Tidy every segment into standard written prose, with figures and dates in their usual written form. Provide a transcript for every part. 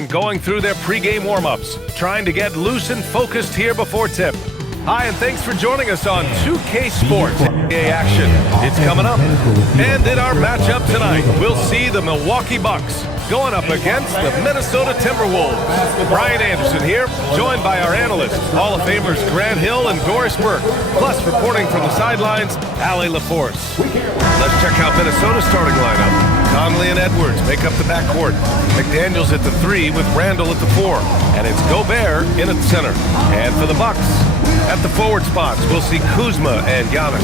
and going through their pregame warm-ups, trying to get loose and focused here before tip. Hi, and thanks for joining us on 2K Sports NBA action. It's coming up. And in our matchup tonight, we'll see the Milwaukee Bucks going up against the Minnesota Timberwolves. Brian Anderson here, joined by our analysts, Hall of Famers Grant Hill and Doris Burke, plus reporting from the sidelines, Allie LaForce. Let's check out Minnesota's starting lineup. Conley and Edwards make up the backcourt. McDaniels at the 3 with Randall at the 4. And it's Gobert in at center. And for the Bucks, at the forward spots, we'll see Kuzma and Giannis.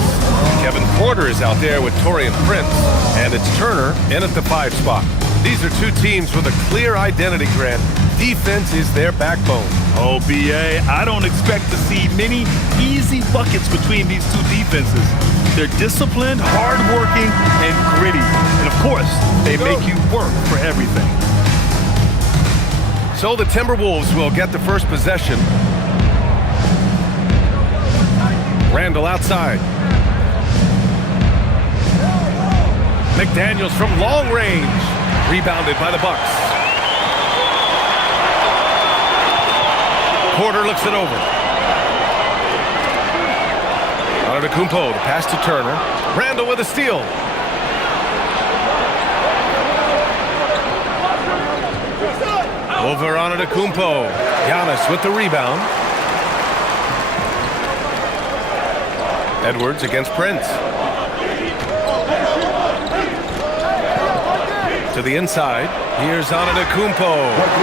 Kevin Porter is out there with Taurean Prince. And it's Turner in at the 5 spot. These are two teams with a clear identity, Grant. Defense is their backbone. Oh, B.A., I don't expect to see many easy buckets between these two defenses. They're disciplined, hardworking, and gritty. And, of course, they make you work for everything. So the Timberwolves will get the first possession. Randall outside. McDaniels from long range. Rebounded by the Bucks. Porter looks it over. Antetokounmpo, the pass to Turner. Randall with a steal. Over Antetokounmpo. Giannis with the rebound. Edwards against Prince. To the inside. Here's Antetokounmpo.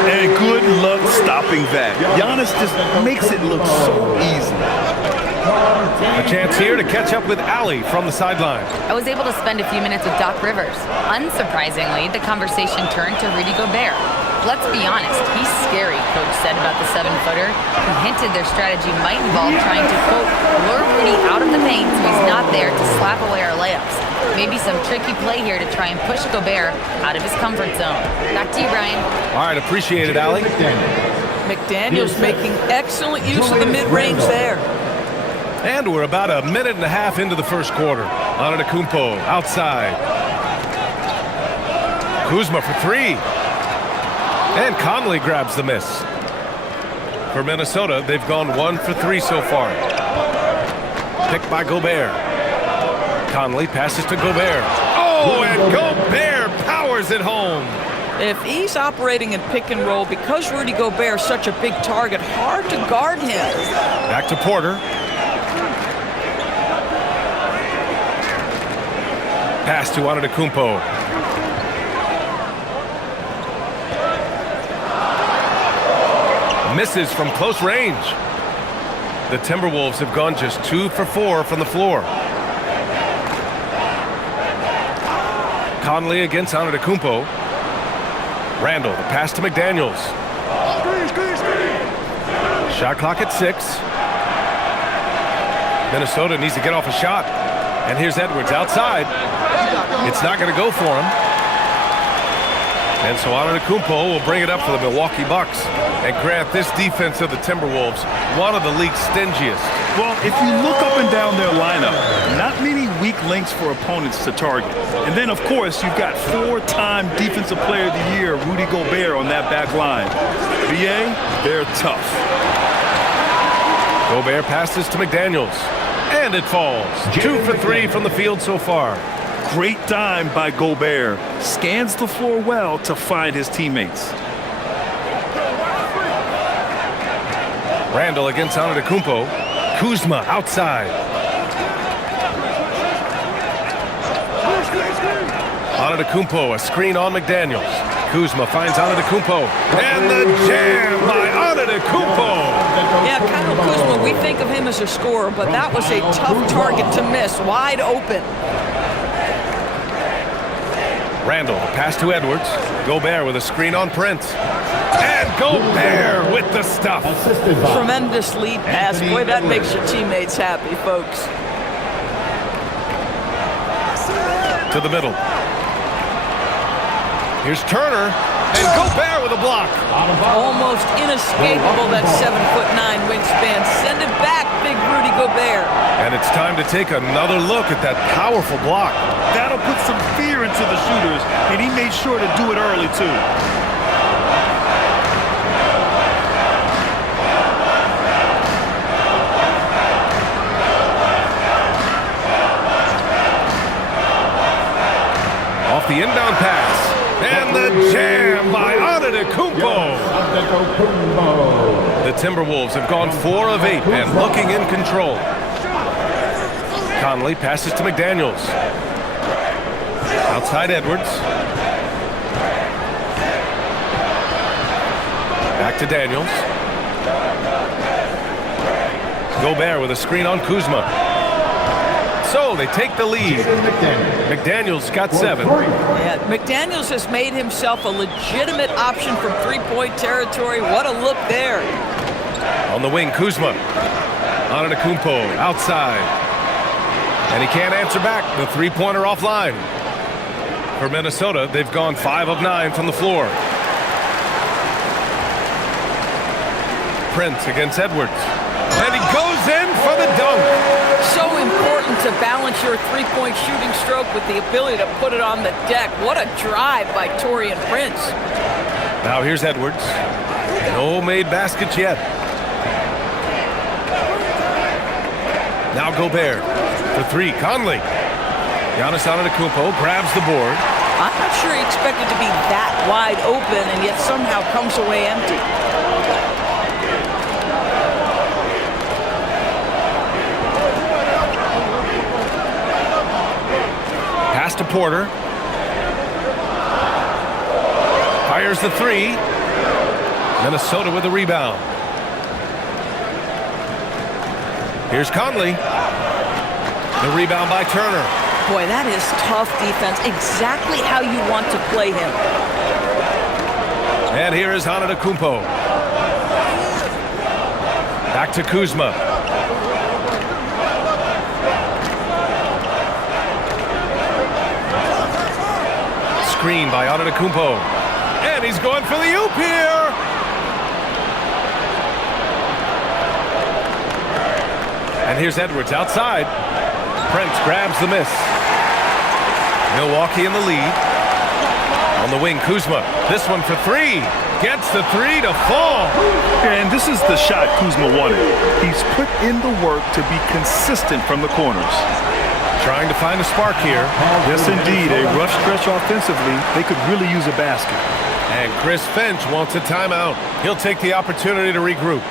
And good luck stopping that. Giannis just makes it look so easy. A chance here to catch up with Allie from the sideline. I was able to spend a few minutes with Doc Rivers. Unsurprisingly, the conversation turned to Rudy Gobert. Let's be honest, he's scary, Coach said about the 7-footer. He hinted their strategy might involve trying to, quote, lure Rudy out of the paint so he's not there to slap away our layups. Maybe some tricky play here to try and push Gobert out of his comfort zone. Back to you, Brian. All right, appreciate it, Allie. McDaniels making excellent use of the mid-range there. And we're about a minute and a half into the first quarter. Antetokounmpo outside. Kuzma for 3. And Conley grabs the miss. For Minnesota, they've gone 1 for 3 so far. Picked by Gobert. Conley passes to Gobert. Oh, and Gobert powers it home. If he's operating in pick and roll, because Rudy Gobert is such a big target, hard to guard him. Back to Porter. Pass to Antetokounmpo. Misses from close range. The Timberwolves have gone just 2 for 4 from the floor. Conley against Antetokounmpo. Randall, the pass to McDaniels. Shot clock at 6. Minnesota needs to get off a shot. And here's Edwards outside. It's not going to go for him. And so Antetokounmpo will bring it up for the Milwaukee Bucks. And Grant, this defense of the Timberwolves, one of the league's stingiest. Well, if you look up and down their lineup, not many weak links for opponents to target. And then, of course, you've got 4-time Defensive Player of the Year, Rudy Gobert, on that back line. BA, they're tough. Gobert passes to McDaniels. And it falls. 2 for 3 from the field so far. Great dime by Gobert. Scans the floor well to find his teammates. Randall against Antetokounmpo. Kuzma outside. Antetokounmpo, a screen on McDaniels. Kuzma finds Antetokounmpo. And the jam by Antetokounmpo. Yeah, Kyle Kuzma, we think of him as a scorer, but that was a tough target to miss. Wide open. Randall, pass to Edwards. Gobert with a screen on Prince. And Gobert with the stuff. Tremendous lead pass. Boy, that makes your teammates happy, folks. To the middle. Here's Turner. And Gobert with a block. Almost inescapable, that 7'9" wingspan. Send it back, big Rudy Gobert. And it's time to take another look at that powerful block. That'll put some fear into the shooters, and he made sure to do it early, too. the inbound pass. And the jam by Antetokounmpo. The Timberwolves have gone 4 of 8 and looking in control. Conley passes to McDaniels. Outside Edwards. Back to Daniels. Gobert with a screen on Kuzma. So they take the lead. McDaniels got 7. Yeah, McDaniels has made himself a legitimate option from three-point territory. What a look there. On the wing, Kuzma. Antetokounmpo outside. And he can't answer back. The three-pointer offline. For Minnesota, they've gone 5 of 9 from the floor. Prince against Edwards. And he goes in for the dunk. So important to balance your three-point shooting stroke with the ability to put it on the deck. What a drive by Taurean Prince. Now here's Edwards. No made baskets yet. Now Gobert. For 3, Conley. Giannis Antetokounmpo grabs the board. I'm not sure he expected to be that wide open and yet somehow comes away empty. Pass to Porter. Fires the 3. Minnesota with the rebound. Here's Conley. The rebound by Turner. Boy, that is tough defense. Exactly how you want to play him. And here is Antetokounmpo. Back to Kuzma. Screen by Antetokounmpo. And he's going for the oop here. And here's Edwards outside. Prince grabs the miss. Milwaukee in the lead. On the wing, Kuzma. This one for 3. Gets the 3 to fall. And this is the shot Kuzma wanted. He's put in the work to be consistent from the corners. Trying to find a spark here. Yes, indeed. A rough stretch offensively. They could really use a basket. And Chris Finch wants a timeout. He'll take the opportunity to regroup.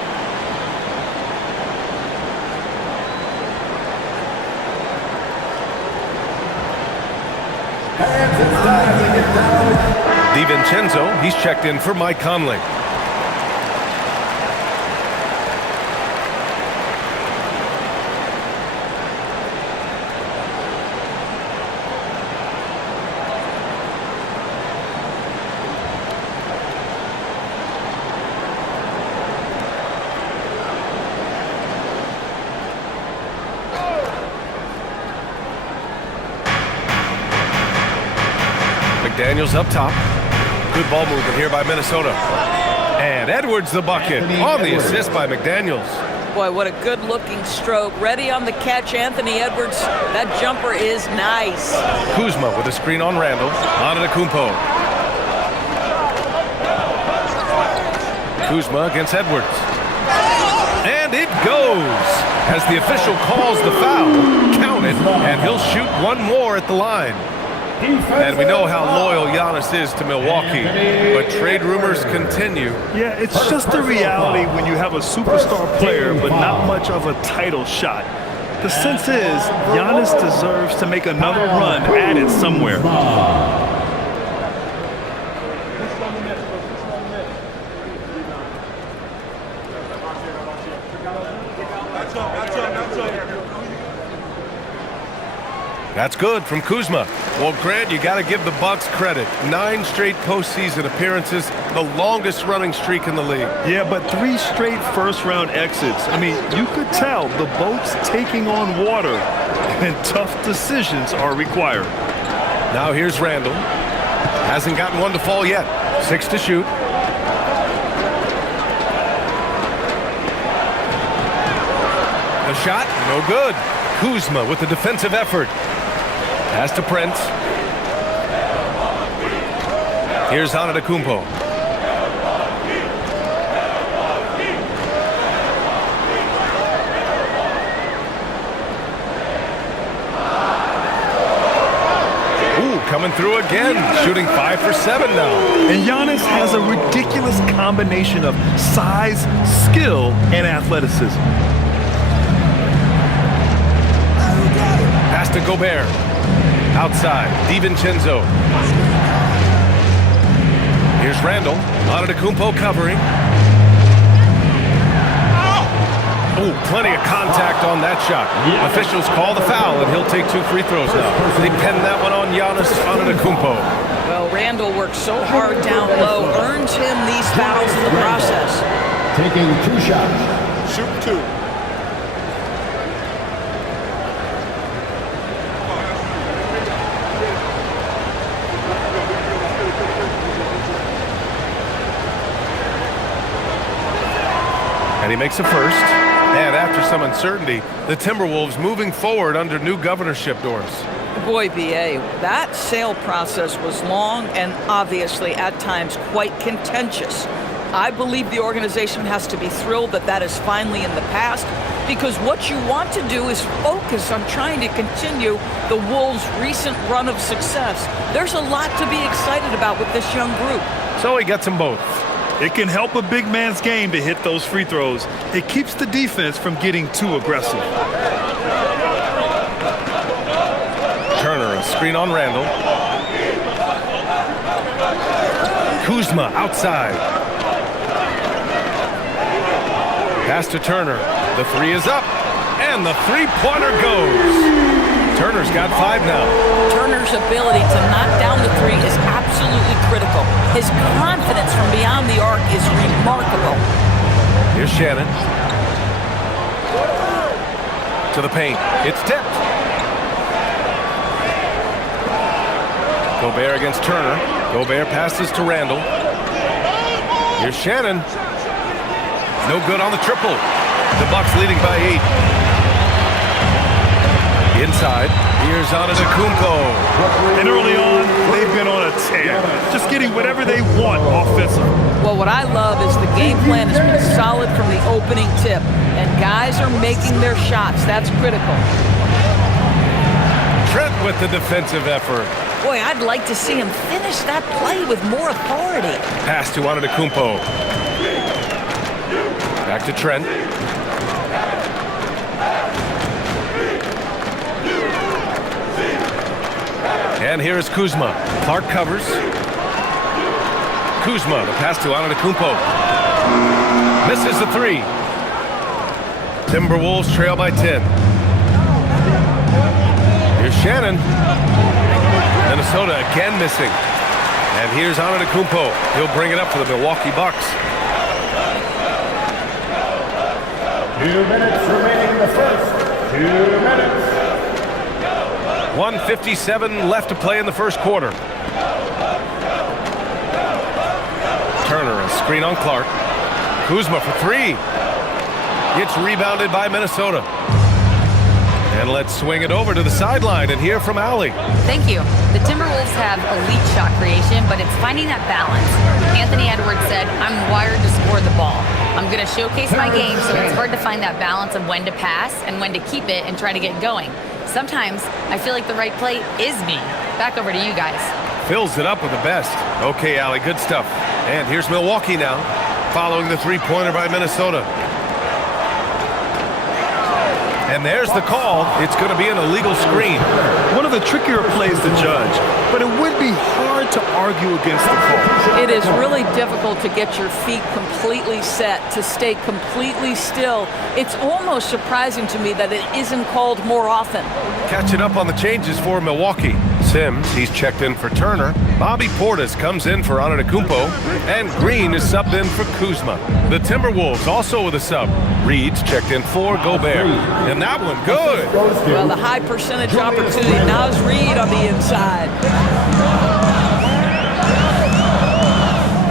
DiVincenzo, he's checked in for Mike Conley. McDaniels up top. Good ball movement here by Minnesota. And Edwards the bucket on the assist by McDaniels. Boy, what a good-looking stroke. Ready on the catch, Anthony Edwards. That jumper is nice. Kuzma with a screen on Randall. Antetokounmpo. Kuzma against Edwards. And it goes. As the official calls the foul, count it, and he'll shoot one more at the line. And we know how loyal Giannis is to Milwaukee, but trade rumors continue. Yeah, it's just a reality when you have a superstar player, but not much of a title shot. The sense is Giannis deserves to make another run at it somewhere. That's good from Kuzma. Well, Grant, you got to give the Bucks credit. 9 straight postseason appearances, the longest running streak in the league. Yeah, but 3 straight first-round exits. I mean, you could tell the boat's taking on water, and tough decisions are required. Now here's Randall. Hasn't gotten one to fall yet. 6 to shoot. The shot, no good. Kuzma with the defensive effort. Pass to Prince. Here's Antetokounmpo. Ooh, coming through again, shooting 5 for 7 now. And Giannis has a ridiculous combination of size, skill, and athleticism. Pass to Gobert. Outside, DiVincenzo. Here's Randall. Antetokounmpo covering. Oh, plenty of contact on that shot. Officials call the foul, and he'll take 2 free throws now. They pen that one on Giannis Antetokounmpo. Well, Randall works so hard down low, earns him these fouls in the process. Taking 2 shots. Shoot 2. And he makes a first. And after some uncertainty, the Timberwolves moving forward under new governorship doors. Boy, B.A., that sale process was long and obviously at times quite contentious. I believe the organization has to be thrilled that that is finally in the past, because what you want to do is focus on trying to continue the Wolves' recent run of success. There's a lot to be excited about with this young group. So he gets them both. It can help a big man's game to hit those free throws. It keeps the defense from getting too aggressive. Turner, a screen on Randall. Kuzma outside. Pass to Turner. The 3 is up. And the three-pointer goes. Turner's got 5 now. Turner's ability to knock down the 3 is absolutely critical. His confidence from beyond the arc is remarkable. Here's Shannon. To the paint. It's tipped. Gobert against Turner. Gobert passes to Randall. Here's Shannon. No good on the triple. The Bucks leading by 8. Inside, here's Antetokounmpo. And early on, they've been on a tear. Just getting whatever they want offensively. Well, what I love is the game plan has been solid from the opening tip, and guys are making their shots. That's critical. Trent with the defensive effort. Boy, I'd like to see him finish that play with more authority. Pass to Antetokounmpo. Back to Trent. And here is Kuzma. Clark covers. Kuzma, the pass to Antetokounmpo. Misses the 3. Timberwolves trail by 10. Here's Shannon. Minnesota again missing. And here's Antetokounmpo. He'll bring it up for the Milwaukee Bucks. 2 minutes remaining in the first. 2 minutes. 1:57 left to play in the first quarter. Turner, a screen on Clark. Kuzma for 3. It's rebounded by Minnesota. And let's swing it over to the sideline and hear from Allie. Thank you. The Timberwolves have elite shot creation, but it's finding that balance. Anthony Edwards said, "I'm wired to score the ball. I'm going to showcase my game, so it's hard to find that balance of when to pass and when to keep it and try to get going. Sometimes I feel like the right play is me." Back over to you guys. Fills it up with the best. Okay, Allie, good stuff. And here's Milwaukee now, following the three-pointer by Minnesota. And there's the call. It's going to be an illegal screen. One of the trickier plays to judge, but it would be hard to argue against the call. It is really difficult to get your feet completely set, to stay completely still. It's almost surprising to me that it isn't called more often. Catching up on the changes for Milwaukee. Sims, he's checked in for Turner. Bobby Portis comes in for Antetokounmpo. And Green is subbed in for Kuzma. The Timberwolves also with a sub. Reed's checked in for Gobert. And that one, good. Well, the high percentage opportunity. Now is Reed on the inside.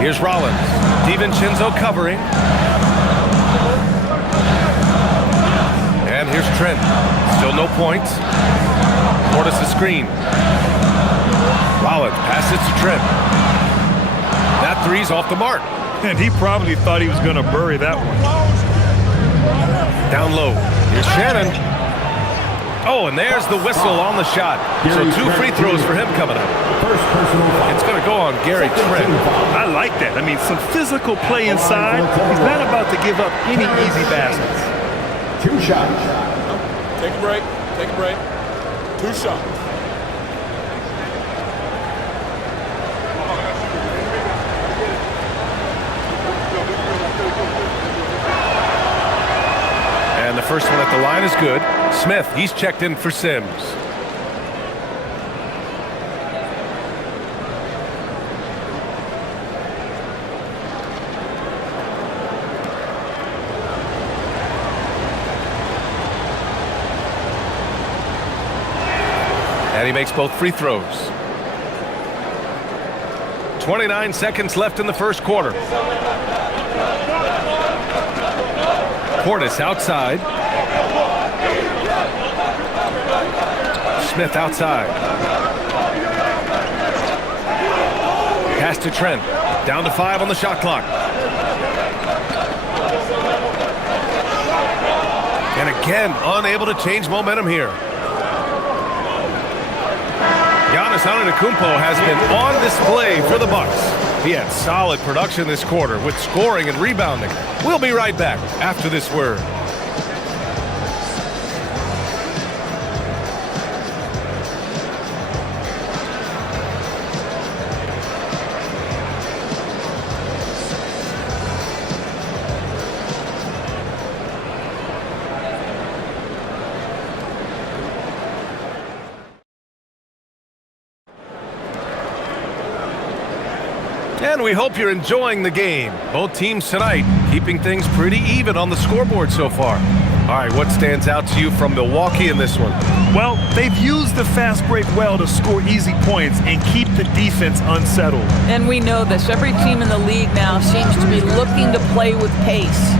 Here's Rollins. DiVincenzo covering. And here's Trent. Still no points. Portis a screen. Rollins passes to Trent. That three's off the mark. And he probably thought he was going to bury that one. Down low. Here's Shannon. Oh, and there's the whistle on the shot. So 2 free throws for him coming up. First personal foul. It's going to go on Gary Trent. I like that. I mean, some physical play inside. He's not about to give up any easy baskets. 2 shots. Take a break. Take a break. 2 shots. And the first one at the line is good. Smith, he's checked in for Sims. And he makes both free throws. 29 seconds left in the first quarter. Hornets outside. Smith outside. Pass to Trent. Down to 5 on the shot clock. And again, unable to change momentum here. Giannis Antetokounmpo has been on display for the Bucks. He had solid production this quarter with scoring and rebounding. We'll be right back after this word. And we hope you're enjoying the game. Both teams tonight keeping things pretty even on the scoreboard so far. All right, what stands out to you from Milwaukee in this one? Well, they've used the fast break well to score easy points and keep the defense unsettled. And we know this. Every team in the league now seems to be looking to play with pace.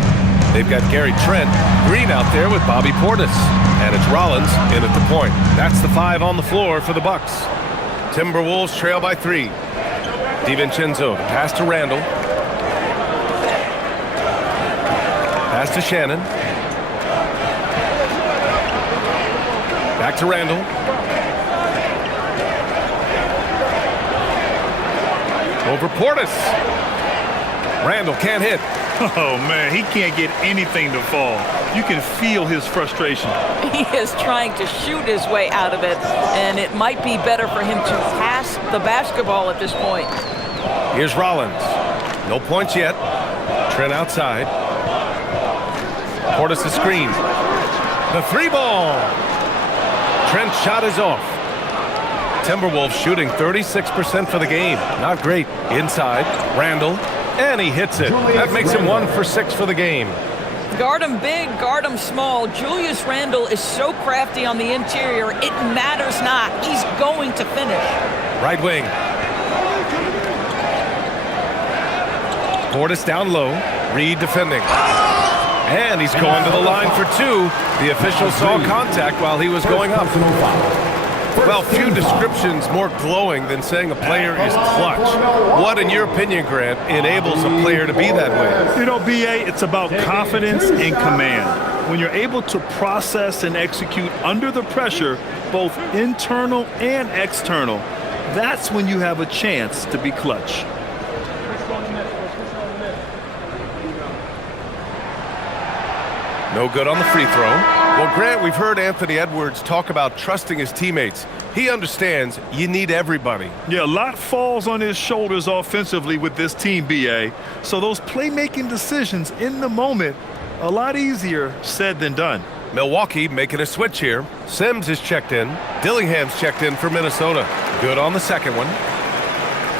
They've got Gary Trent Green out there with Bobby Portis. And it's Rollins in at the point. That's the 5 on the floor for the Bucks. Timberwolves trail by 3. DiVincenzo, pass to Randall. Pass to Shannon. Back to Randall. Over Portis. Randall can't hit. Oh, man, he can't get anything to fall. You can feel his frustration. He is trying to shoot his way out of it, and it might be better for him to pass the basketball at this point. Here's Rollins. No points yet. Trent outside. Portis the screen. The 3-ball. Trent's shot is off. Timberwolves shooting 36% for the game. Not great. Inside. Randall. And he hits it. That makes him 1 for 6 for the game. Guard him big, guard him small. Julius Randle is so crafty on the interior, it matters not. He's going to finish. Right wing. Portis down low. Reed defending. And he's going to the line for 2. The official saw contact while he was going up. Well, few descriptions more glowing than saying a player is clutch. What, in your opinion, Grant, enables a player to be that way? You know, B.A., it's about confidence and command. When you're able to process and execute under the pressure, both internal and external, that's when you have a chance to be clutch. No good on the free throw. Well, Grant, we've heard Anthony Edwards talk about trusting his teammates. He understands you need everybody. Yeah, a lot falls on his shoulders offensively with this team, B.A. So those playmaking decisions in the moment, a lot easier said than done. Milwaukee making a switch here. Sims is checked in. Dillingham's checked in for Minnesota. Good on the second one.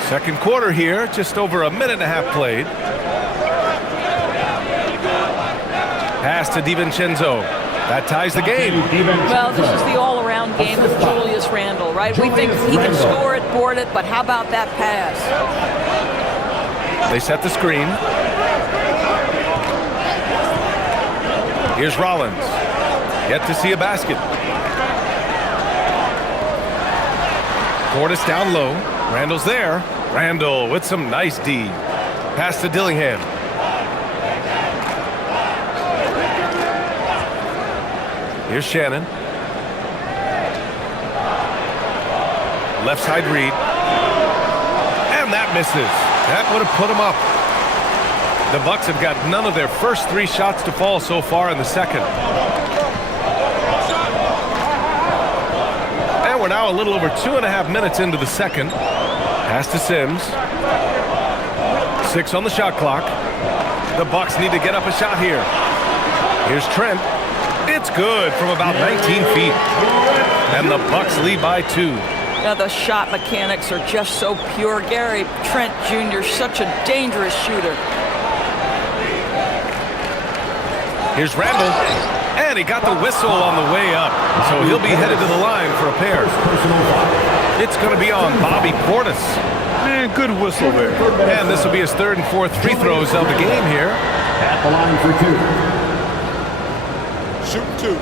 Second quarter here, just over a minute and a half played. Pass to DiVincenzo. That ties the game. Well, this is the all-around game with Julius Randle, right? We think he can score it, board it, but how about that pass? They set the screen. Here's Rollins. Yet to see a basket. Portis down low. Randall's there. Randall with some nice D. Pass to Dillingham. Here's Shannon. Left side read. And that misses. That would have put him up. The Bucks have got none of their first 3 shots to fall so far in the second. And we're now a little over 2.5 minutes into the second. Pass to Sims. 6 on the shot clock. The Bucks need to get up a shot here. Here's Trent. It's good from about 19 feet. And the Bucks lead by 2. Now the shot mechanics are just so pure. Gary Trent Jr., such a dangerous shooter. Here's Randall. And he got the whistle on the way up. So he'll be headed to the line for a pair. It's going to be on Bobby Portis. Man, good whistle there. And this will be his 3rd and 4th free throws of the game here. At the line for 2. Shoot 2.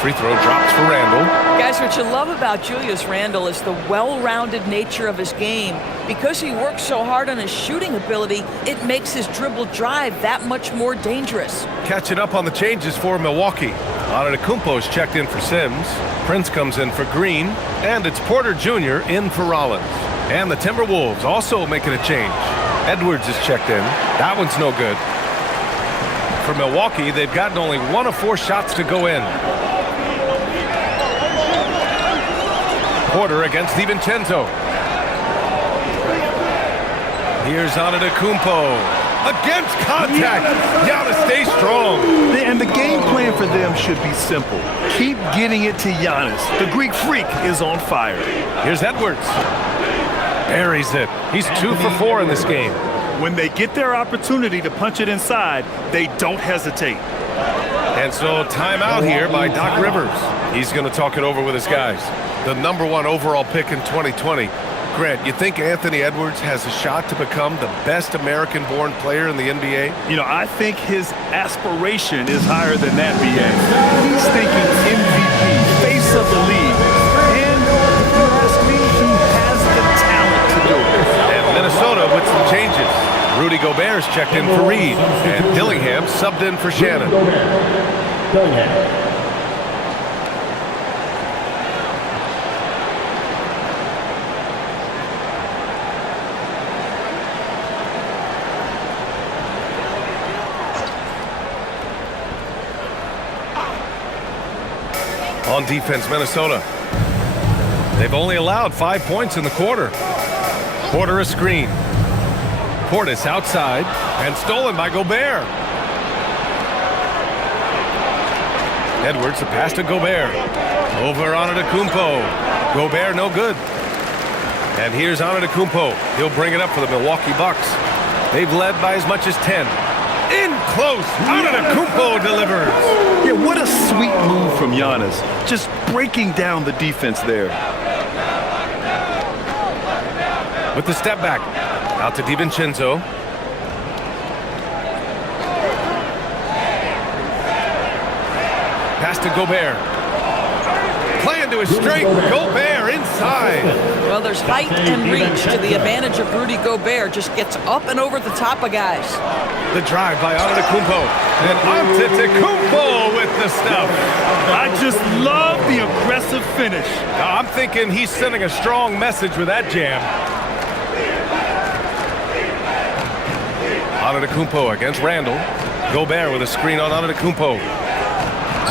Free throw drops for Randall. Guys, what you love about Julius Randle is the well-rounded nature of his game. Because he works so hard on his shooting ability, it makes his dribble drive that much more dangerous. Catching up on the changes for Milwaukee. Antetokounmpo's checked in for Sims. Prince comes in for Green. And it's Porter Jr. in for Rollins. And the Timberwolves also making a change. Edwards is checked in. That one's no good. For Milwaukee, they've gotten only 1 of 4 shots to go in. Porter against DiVincenzo. Here's Antetokounmpo. Against contact. Giannis, stay strong. And the game plan for them should be simple. Keep getting it to Giannis. The Greek freak is on fire. Here's Edwards. Buries it. He's 2 for 4 in this game. When they get their opportunity to punch it inside, they don't hesitate. And so timeout here by Doc Rivers. He's going to talk it over with his guys. The #1 overall pick in 2020. Grant, you think Anthony Edwards has a shot to become the best American-born player in the NBA? You know, I think his aspiration is higher than that, BA. He's thinking MVP, face of the league. And if you ask me, he has the talent to do it. And Minnesota with some changes. Rudy Gobert's checked in for Reed. And Dillingham subbed in for Shannon. On defense, Minnesota. They've only allowed 5 points in the quarter. Porter a screen. Portis outside and stolen by Gobert. Edwards, a pass to Gobert. Over Antetokounmpo. Gobert no good. And here's Antetokounmpo. He'll bring it up for the Milwaukee Bucks. They've led by as much as 10. In close. Antetokounmpo delivers. Yeah, what a sweet move from Giannis. Just breaking down the defense there. With the step back. Out to DiVincenzo. Pass to Gobert. Playing to his strength. Gobert inside. Well, there's height and reach to the advantage of Rudy Gobert. Just gets up and over the top of guys. The drive by Antetokounmpo. And Antetokounmpo with the stuff. I just love the aggressive finish. I'm thinking he's sending a strong message with that jam. Antetokounmpo against Randall. Gobert with a screen on Antetokounmpo.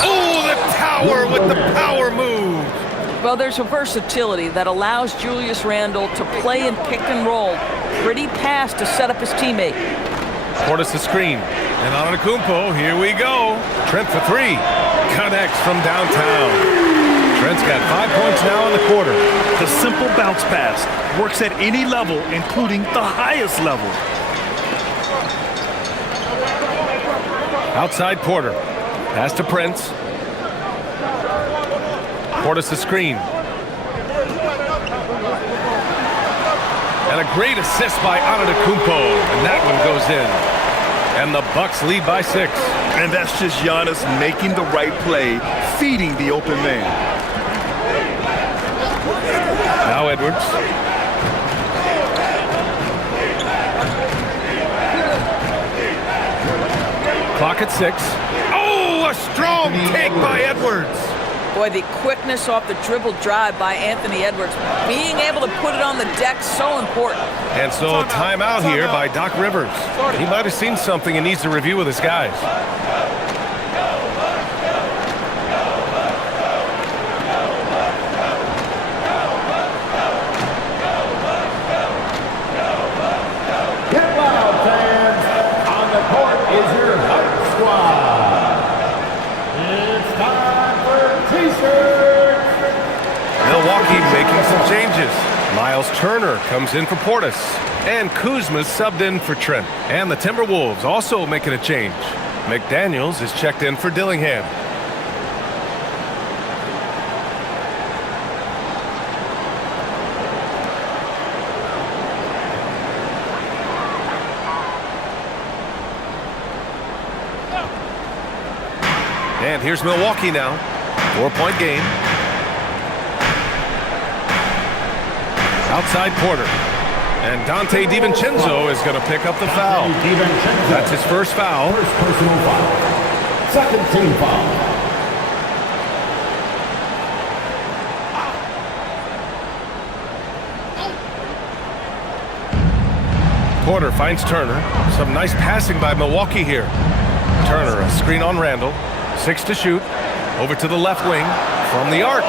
Oh, the tower with the power move. Well, there's a versatility that allows Julius Randle to play in pick and roll. Pretty pass to set up his teammate. Portis the screen. And Antetokounmpo, here we go. Trent for 3. Connects from downtown. Trent's got 5 points now in the quarter. The simple bounce pass works at any level, including the highest level. Outside Porter. Pass to Prince. Portis the screen. And a great assist by Antetokounmpo. And that one goes in. And the Bucks lead by 6. And that's just Giannis making the right play, feeding the open man. Now Edwards. Clock at 6. Oh, a strong take by Edwards. Boy, the quickness off the dribble drive by Anthony Edwards. Being able to put it on the deck, so important. And so timeout here by Doc Rivers. He might have seen something and needs to review with his guys. Get loud, fans. On the court is your hype squad. It's time for T-shirts. Milwaukee making some changes. Miles Turner comes in for Portis. And Kuzma's subbed in for Trent. And the Timberwolves also making a change. McDaniels is checked in for Dillingham. And here's Milwaukee now. 4-point game. Outside Porter. And Dante DiVincenzo is going to pick up the foul. That's his first foul. First personal foul. Second team foul. Porter finds Turner. Some nice passing by Milwaukee here. Turner, a screen on Randall. 6 to shoot. Over to the left wing. From the arc.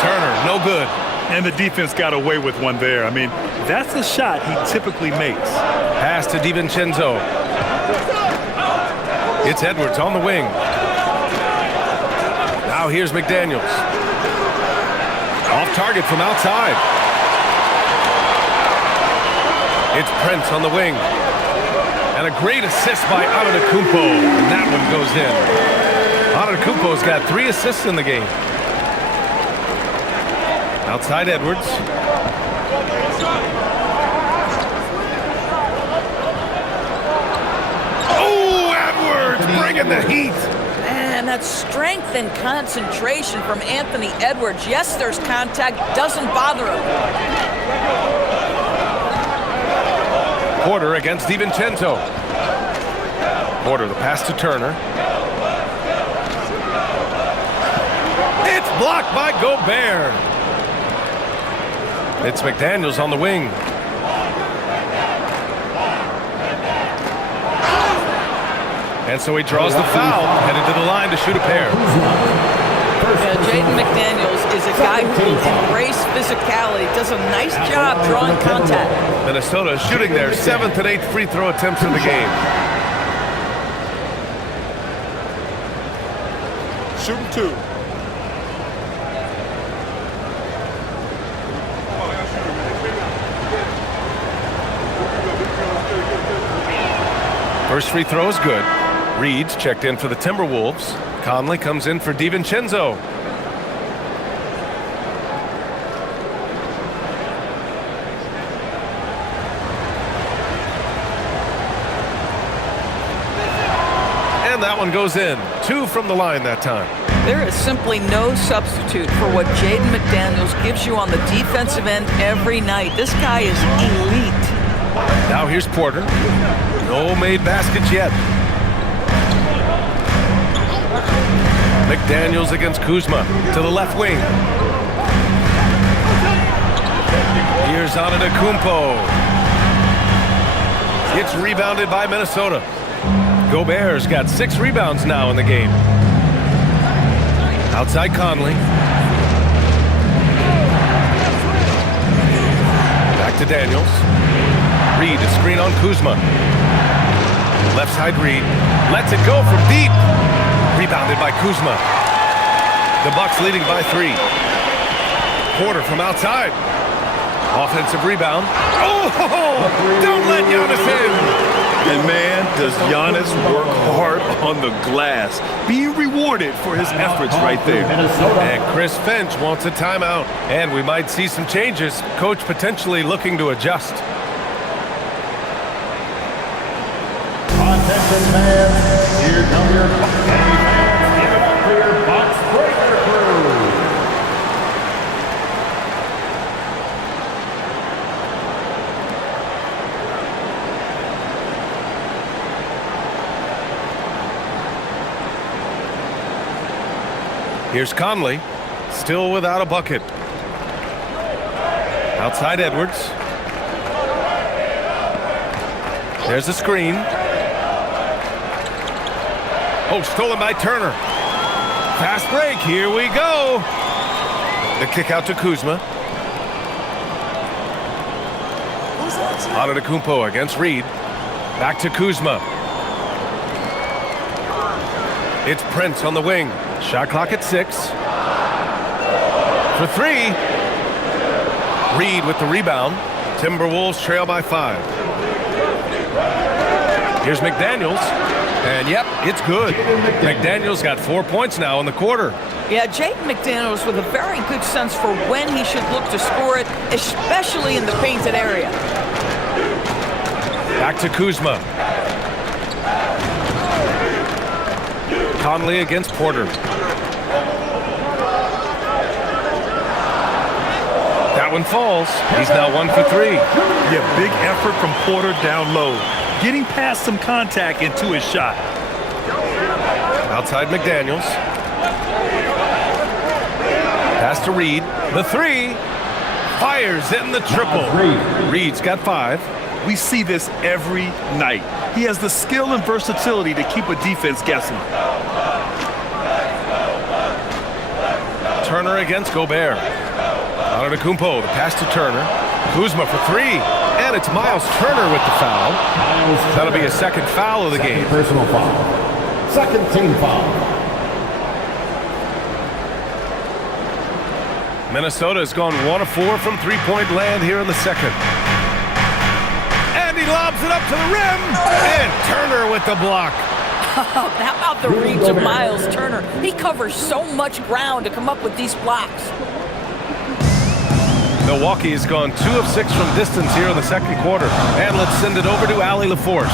Turner, no good. And the defense got away with one there. I mean, that's the shot he typically makes. Pass to DiVincenzo. It's Edwards on the wing. Now here's McDaniels. Off target from outside. It's Prince on the wing. And a great assist by Antetokounmpo. And that one goes in. Antetokounmpo's got 3 assists in the game. Outside Edwards. Oh, Edwards bringing the heat. Man, that strength and concentration from Anthony Edwards. Yes, there's contact. Doesn't bother him. Porter against DiVincenzo. Porter, the pass to Turner. It's blocked by Gobert. It's McDaniels on the wing. And so he draws the foul, headed to the line to shoot a pair. Yeah, Jaden McDaniels is a guy who will embrace physicality, does a nice job drawing contact. Minnesota shooting their 7th and 8th free throw attempts in the game. Shooting 2. First free throw is good. Reed's checked in for the Timberwolves. Conley comes in for DiVincenzo. And that one goes in. 2 from the line that time. There is simply no substitute for what Jaden McDaniels gives you on the defensive end every night. This guy is elite. Now here's Porter. No made baskets yet. McDaniels against Kuzma to the left wing. Here's Antetokounmpo. It's rebounded by Minnesota. Gobert's got 6 rebounds now in the game. Outside Conley. Back to Daniels. Reed, a screen on Kuzma. Left side Reed. Lets it go from deep. Rebounded by Kuzma. The Bucks leading by 3. Porter from outside. Offensive rebound. Oh! Don't let Giannis in! And man, does Giannis work hard on the glass. Being rewarded for his efforts right there. And Chris Finch wants a timeout. And we might see some changes. Coach potentially looking to adjust. Attention fans, here come your Bucks fans. Give it up for your Bucks Breaker crew. Here's Conley, still without a bucket. Outside Edwards. There's a screen. Oh, stolen by Turner. Fast break, here we go. The kick out to Kuzma. Antetokounmpo against Reed. Back to Kuzma. It's Prince on the wing. Shot clock at 6. For 3. Reed with the rebound. Timberwolves trail by 5. Here's McDaniels. And yep, it's good. McDaniels got 4 points now in the quarter. Yeah, Jaden McDaniels with a very good sense for when he should look to score it, especially in the painted area. Back to Kuzma. Conley against Porter. That one falls. He's now 1 for 3. Yeah, big effort from Porter down low. Getting past some contact into his shot. Outside McDaniels. Pass to Reed. The 3. Fires in the triple. Reed's got 5. We see this every night. He has the skill and versatility to keep a defense guessing. Turner against Gobert. Antetokounmpo, the pass to Turner. Kuzma for 3. And it's Miles Turner with the foul. That'll be a second foul of the game. Personal foul. Second team foul. Minnesota has gone 1 of 4 from three-point land here in the second. And he lobs it up to the rim. And Turner with the block. How about the reach of Miles Turner? He covers so much ground to come up with these blocks. Milwaukee has gone 2 of 6 from distance here in the second quarter. And let's send it over to Allie LaForce.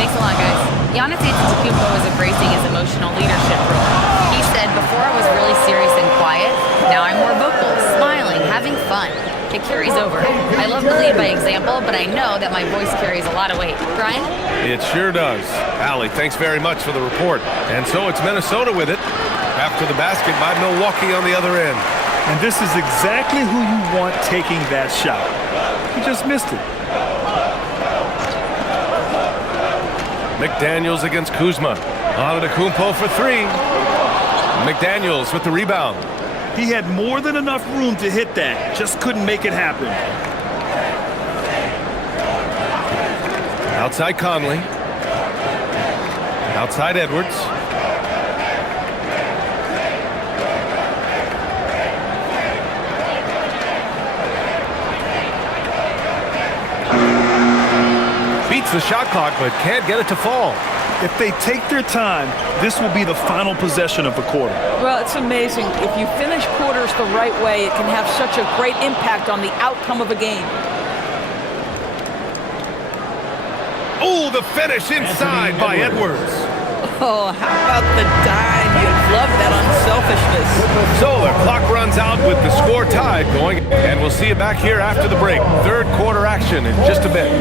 Thanks a lot, guys. Giannis Antetokounmpo is embracing his emotional leadership role. He said, before I was really serious and quiet, now I'm more vocal, smiling, having fun. It carries over. I love to lead by example, but I know that my voice carries a lot of weight. Brian? It sure does. Allie, thanks very much for the report. And so it's Minnesota with it. After the basket by Milwaukee on the other end. And this is exactly who you want taking that shot. He just missed it. McDaniels against Kuzma. Antetokounmpo for 3. McDaniels with the rebound. He had more than enough room to hit that. Just couldn't make it happen. Outside Conley. Outside Edwards. Beats the shot clock, but can't get it to fall. If they take their time, this will be the final possession of the quarter. Well, it's amazing. If you finish quarters the right way, it can have such a great impact on the outcome of a game. Oh, the finish inside by Edwards. Oh, how about the dime? You love that unselfishness. So the clock runs out with the score tied going, and we'll see you back here after the break. Third quarter action in just a bit.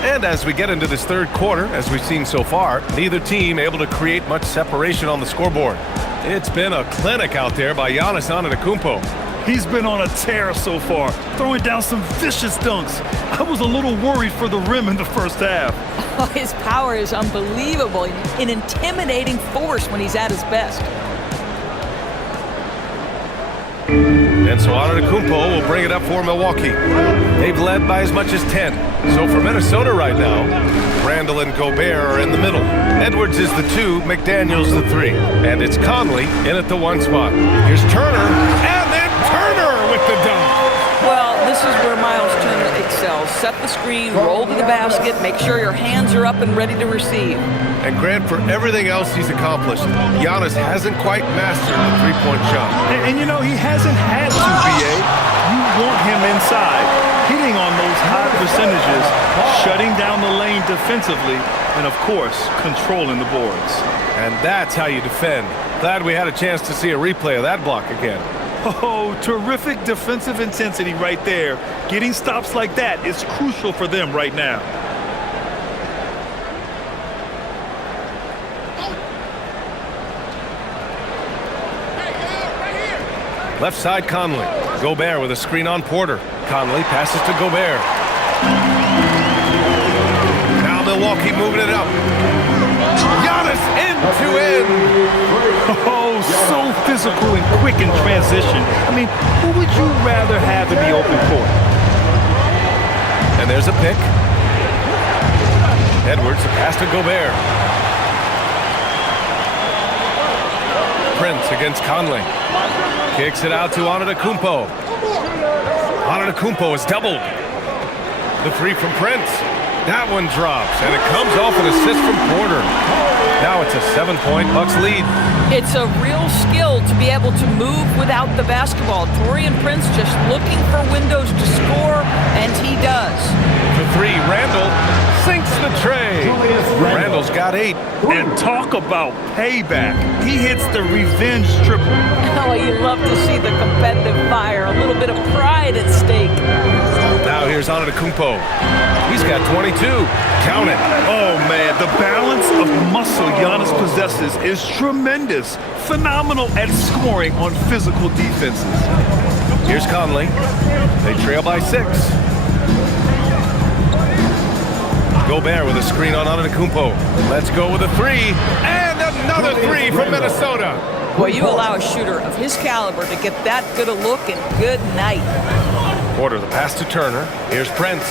And as we get into this third quarter, as we've seen so far, neither team able to create much separation on the scoreboard. It's been a clinic out there by Giannis Antetokounmpo. He's been on a tear so far, throwing down some vicious dunks. I was a little worried for the rim in the first half. Oh, his power is unbelievable, an intimidating force when he's at his best. And so Antetokounmpo will bring it up for Milwaukee. They've led by as much as 10. So for Minnesota right now, Randall and Gobert are in the middle. Edwards is the 2, McDaniels the 3. And it's Conley in at the 1 spot. Here's Turner, and then Turner with the dunk. Well, this is where Miles Turner excels. Set the screen, roll to the basket, make sure your hands are up and ready to receive. And Grant, for everything else he's accomplished, Giannis hasn't quite mastered the three-point shot. And you know, he hasn't had to, BA. You want him inside, hitting on those high percentages, shutting down the lane defensively, and of course, controlling the boards. And that's how you defend. Glad we had a chance to see a replay of that block again. Oh, terrific defensive intensity right there. Getting stops like that is crucial for them right now. Left side, Conley. Gobert with a screen on Porter. Conley passes to Gobert. Now Milwaukee moving it up. Giannis end to end. Oh, so physical and quick in transition. I mean, who would you rather have in the open court? And there's a pick. Edwards, a pass to Gobert. Prince against Conley. Kicks it out to Antetokounmpo. Antetokounmpo is doubled. The 3 from Prince. That one drops, and it comes off an assist from Porter. Now it's a 7-point Bucks lead. It's a real skill to be able to move without the basketball. Taurean Prince just looking for windows to score, and he does. The 3, Randall sinks the tray. Randall's got 8. And talk about payback. He hits the revenge triple. Oh, you love to see the competitive fire. A little bit of pride at stake. Now here's Antetokounmpo. He's got 22. Count it. Oh, man, the balance of muscle Giannis possesses is tremendous. Phenomenal at scoring on physical defenses. Here's Conley. They trail by 6. Gobert with a screen on Antetokounmpo. Let's go with a 3. And another 3 from Minnesota. Boy, you allow a shooter of his caliber to get that good a look, and good night. Porter, the pass to Turner. Here's Prince.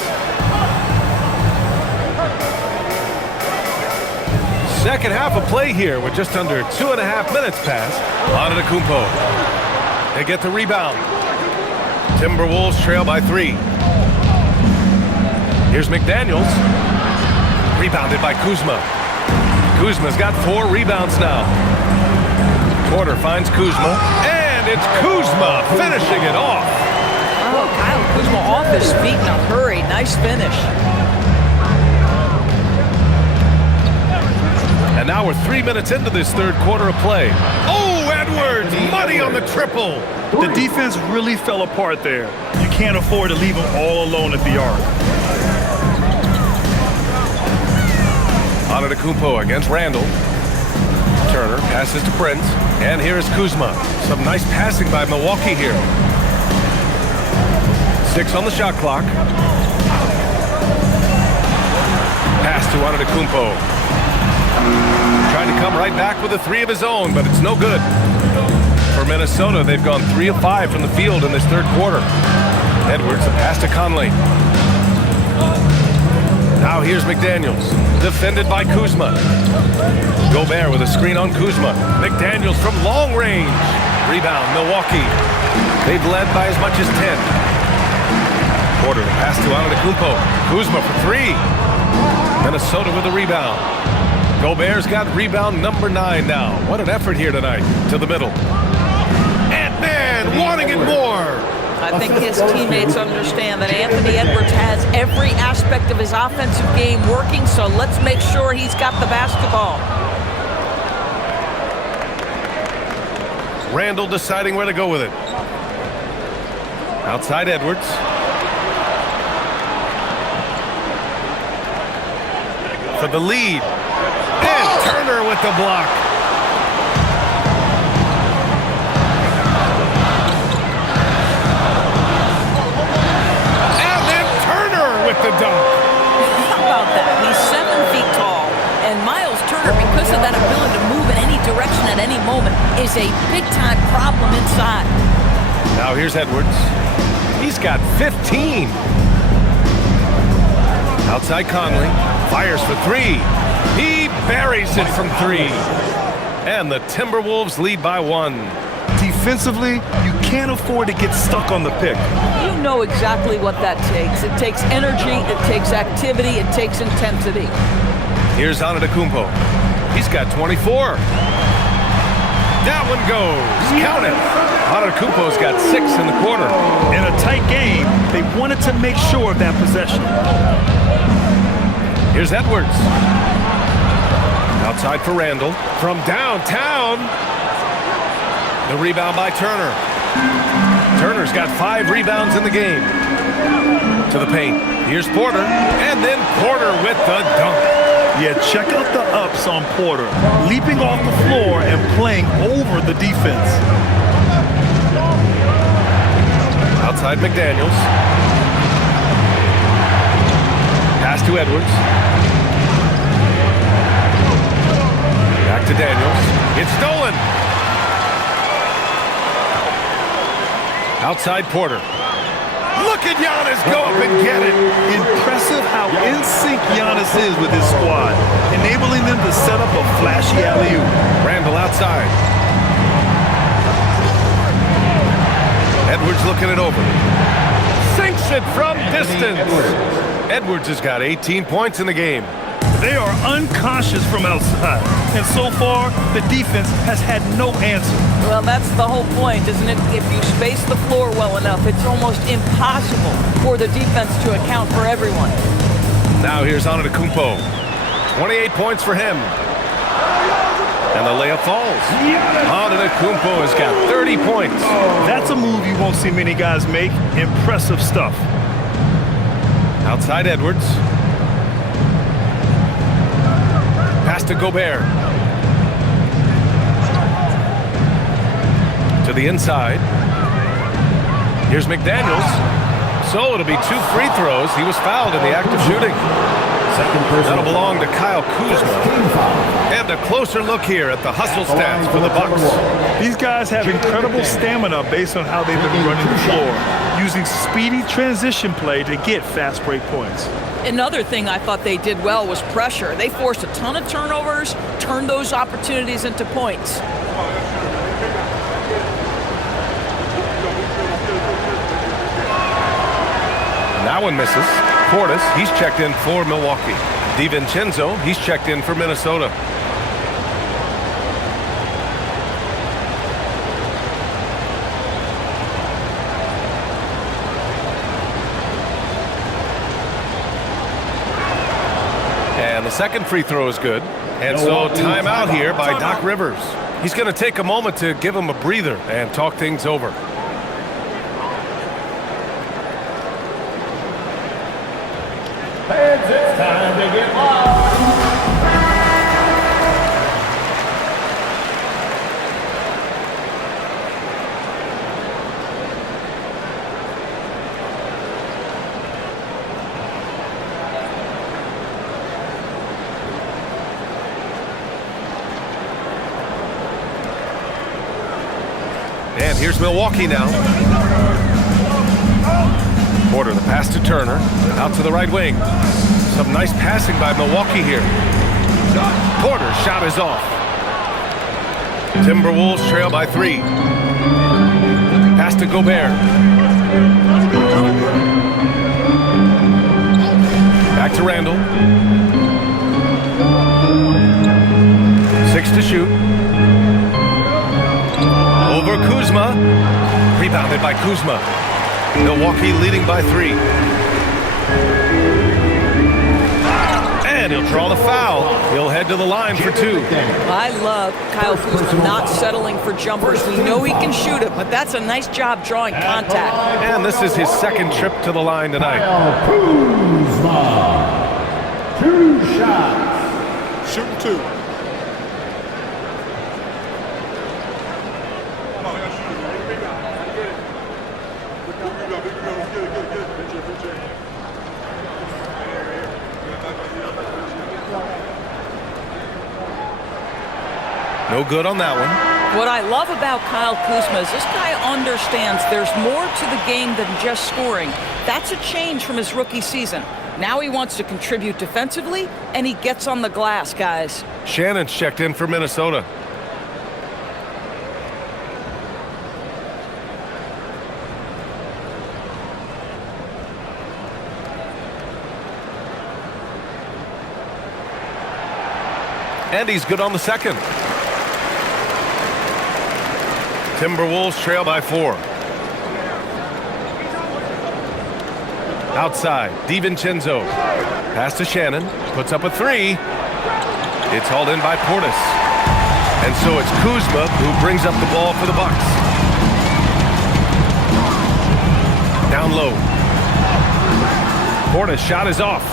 Second half of play here with just under 2.5 minutes passed. Antetokounmpo. They get the rebound. Timberwolves trail by 3. Here's McDaniels. Rebounded by Kuzma. Kuzma's got 4 rebounds now. Porter finds Kuzma. And it's Kuzma finishing it off. Oh, Kyle Kuzma off his feet in a hurry. Nice finish. And now we're 3 minutes into this third quarter of play. Oh, Edwards, money on the triple. The defense really fell apart there. You can't afford to leave them all alone at the arc. Antetokounmpo against Randall. Turner passes to Prince. And here's Kuzma. Some nice passing by Milwaukee here. 6 on the shot clock. Pass to Antetokounmpo. Trying to come right back with a 3 of his own, but it's no good. For Minnesota, they've gone 3 of 5 from the field in this third quarter. Edwards, a pass to Conley. Now here's McDaniels, defended by Kuzma. Gobert with a screen on Kuzma. McDaniels from long range. Rebound, Milwaukee. They've led by as much as 10. Porter, the pass to Antetokounmpo. Kuzma for 3. Minnesota with the rebound. Gobert's got rebound number 9 now. What an effort here tonight. To the middle. Ant-Man wanting it more. I think his teammates understand that Anthony Edwards has every aspect of his offensive game working, so let's make sure he's got the basketball. Randall deciding where to go with it. Outside Edwards. For the lead. And Turner with the block. And then Turner with the dunk. How about that? He's 7 feet tall. And Miles Turner, because of that ability to move in any direction at any moment, is a big-time problem inside. Now here's Edwards. He's got 15. Outside Conley. Fires for three. He buries it from three. And the Timberwolves lead by 1. Defensively, you can't afford to get stuck on the pick. You know exactly what that takes. It takes energy, it takes activity, it takes intensity. Here's Antetokounmpo. He's got 24. That one goes. Count it. Antetokounmpo's got 6 in the quarter. In a tight game, they wanted to make sure of that possession. Here's Edwards. Outside for Randall. From downtown. The rebound by Turner. Turner's got 5 rebounds in the game. To the paint. Here's Porter. And then Porter with the dunk. Yeah, check out the ups on Porter. Leaping off the floor and playing over the defense. Outside McDaniels. Pass to Edwards. Back to Daniels. It's stolen. Outside Porter. Look at Giannis go up and get it. Impressive how in sync Giannis is with his squad, enabling them to set up a flashy alley-oop. Randall outside. Edwards looking it over. Sinks it from distance. Edwards has got 18 points in the game. They are unconscious from outside, and so far, the defense has had no answer. Well, that's the whole point, isn't it? If you space the floor well enough, it's almost impossible for the defense to account for everyone. Now here's Antetokounmpo. 28 points for him. And the layup falls. Antetokounmpo has got 30 points. That's a move you won't see many guys make. Impressive stuff. Outside Edwards. Pass to Gobert. To the inside. Here's McDaniels. So it'll be 2 free throws. He was fouled in the act of shooting. That'll belong to Kyle Kuzma. And a closer look here at the hustle stats for the Bucks. These guys have incredible stamina based on how they've been running the floor, using speedy transition play to get fast break points. Another thing I thought they did well was pressure. They forced a ton of turnovers, turned those opportunities into points. That one misses. Portis, he's checked in for Milwaukee. DiVincenzo, he's checked in for Minnesota. And the second free throw is good. And so timeout here by Doc Rivers. He's going to take a moment to give him a breather and talk things over. Fans, it's time to get live. And here's Milwaukee now. Porter, the pass to Turner, out to the right wing. Some nice passing by Milwaukee here. Porter's shot is off. Timberwolves trail by 3. Pass to Gobert. Back to Randall. 6 to shoot. Over Kuzma. Rebounded by Kuzma. Milwaukee leading by 3. And he'll draw the foul. He'll head to the line for 2. I love Kyle Kuzma not settling for jumpers. We know he can shoot it, but that's a nice job drawing contact. And this is his second trip to the line tonight. Kuzma. 2 shots. Shooting 2. No good on that one. What I love about Kyle Kuzma is this guy understands there's more to the game than just scoring. That's a change from his rookie season. Now he wants to contribute defensively, and he gets on the glass, guys. Shannon's checked in for Minnesota. And he's good on the second. Timberwolves trail by 4. Outside, DiVincenzo. Pass to Shannon. Puts up a 3. It's hauled in by Portis. And so it's Kuzma who brings up the ball for the Bucks. Down low. Portis' shot is off.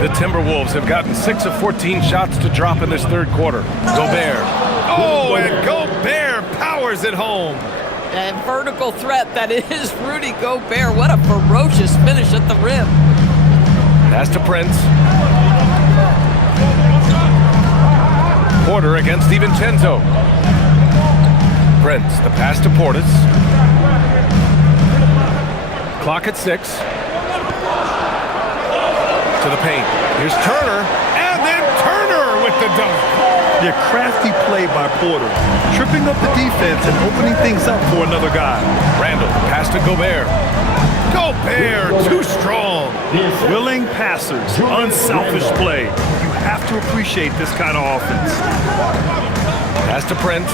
The Timberwolves have gotten 6 of 14 shots to drop in this third quarter. Gobert. Oh, and Gobert powers it home. A vertical threat that is Rudy Gobert. What a ferocious finish at the rim. Pass to Prince. Porter against DiVincenzo. Prince, the pass to Portis. Clock at 6. To the paint. Here's Turner, and then Turner with the dunk. Yeah, crafty play by Porter, tripping up the defense and opening things up for another guy. Randall, pass to Gobert. Gobert, too strong. Willing passers, unselfish play. You have to appreciate this kind of offense. Pass to Prince.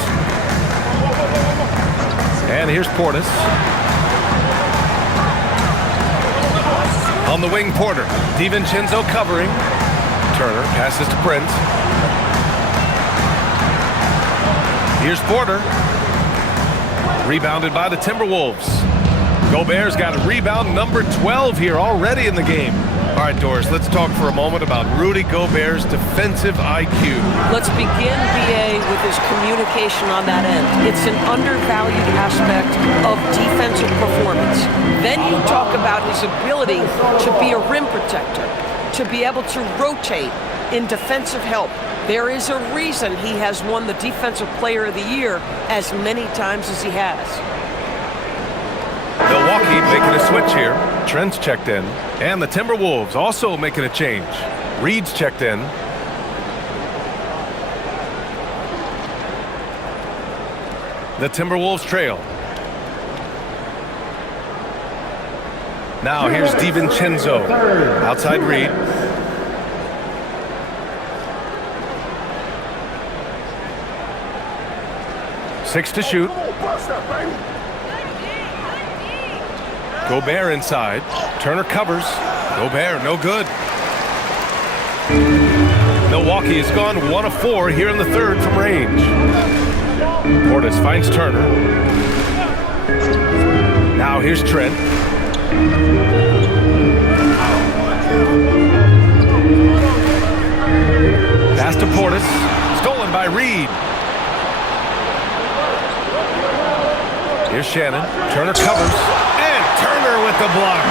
And here's Portis. On the wing, Porter. DiVincenzo covering. Turner passes to Prince. Here's Porter. Rebounded by the Timberwolves. Gobert's got a rebound number 12 here already in the game. All right, Doris, let's talk for a moment about Rudy Gobert's defensive IQ. Let's begin, BA, with his communication on that end. It's an undervalued aspect of defensive performance. Then you talk about his ability to be a rim protector, to be able to rotate in defensive help. There is a reason he has won the Defensive Player of the Year as many times as he has. Milwaukee making a switch here. Trent's checked in. And the Timberwolves also making a change. Reed's checked in. The Timberwolves trail. Now here's DiVincenzo. Outside Reed. Six to shoot. Gobert inside. Turner covers. Gobert, no good. Milwaukee has gone 1 of 4 here in the third from range. Portis finds Turner. Now here's Trent. Pass to Portis. Stolen by Reed. Here's Shannon. Turner covers. And Turner with the block.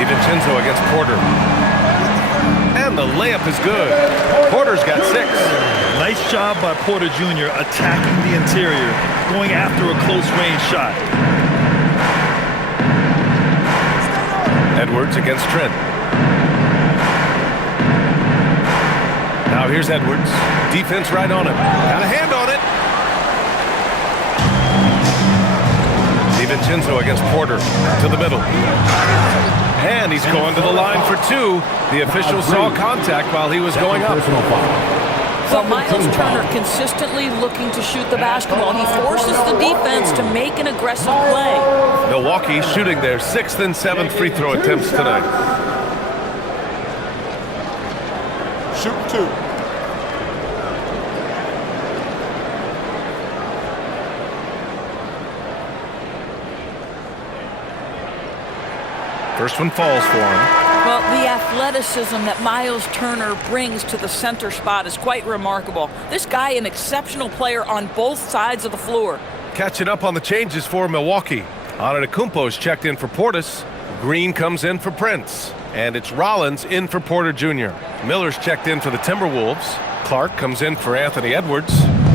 DiVincenzo against Porter. And the layup is good. Porter's got 6. Nice job by Porter Jr. attacking the interior, going after a close-range shot. Edwards against Trent. Now here's Edwards. Defense right on him. Got a hand on it. DiVincenzo against Porter to the middle. And he's going to the line for 2. The official saw contact while he was going up. So Miles Turner consistently looking to shoot the basketball. He forces the defense to make an aggressive play. Milwaukee shooting their 6th and 7th free throw attempts tonight. Shoot 2. First one falls for him. Well, the athleticism that Miles Turner brings to the center spot is quite remarkable. This guy, an exceptional player on both sides of the floor. Catching up on the changes for Milwaukee. Antetokounmpo's checked in for Portis. Green comes in for Prince. and it's Rollins in for Porter Jr. Miller's checked in for the Timberwolves. Clark comes in for Anthony Edwards.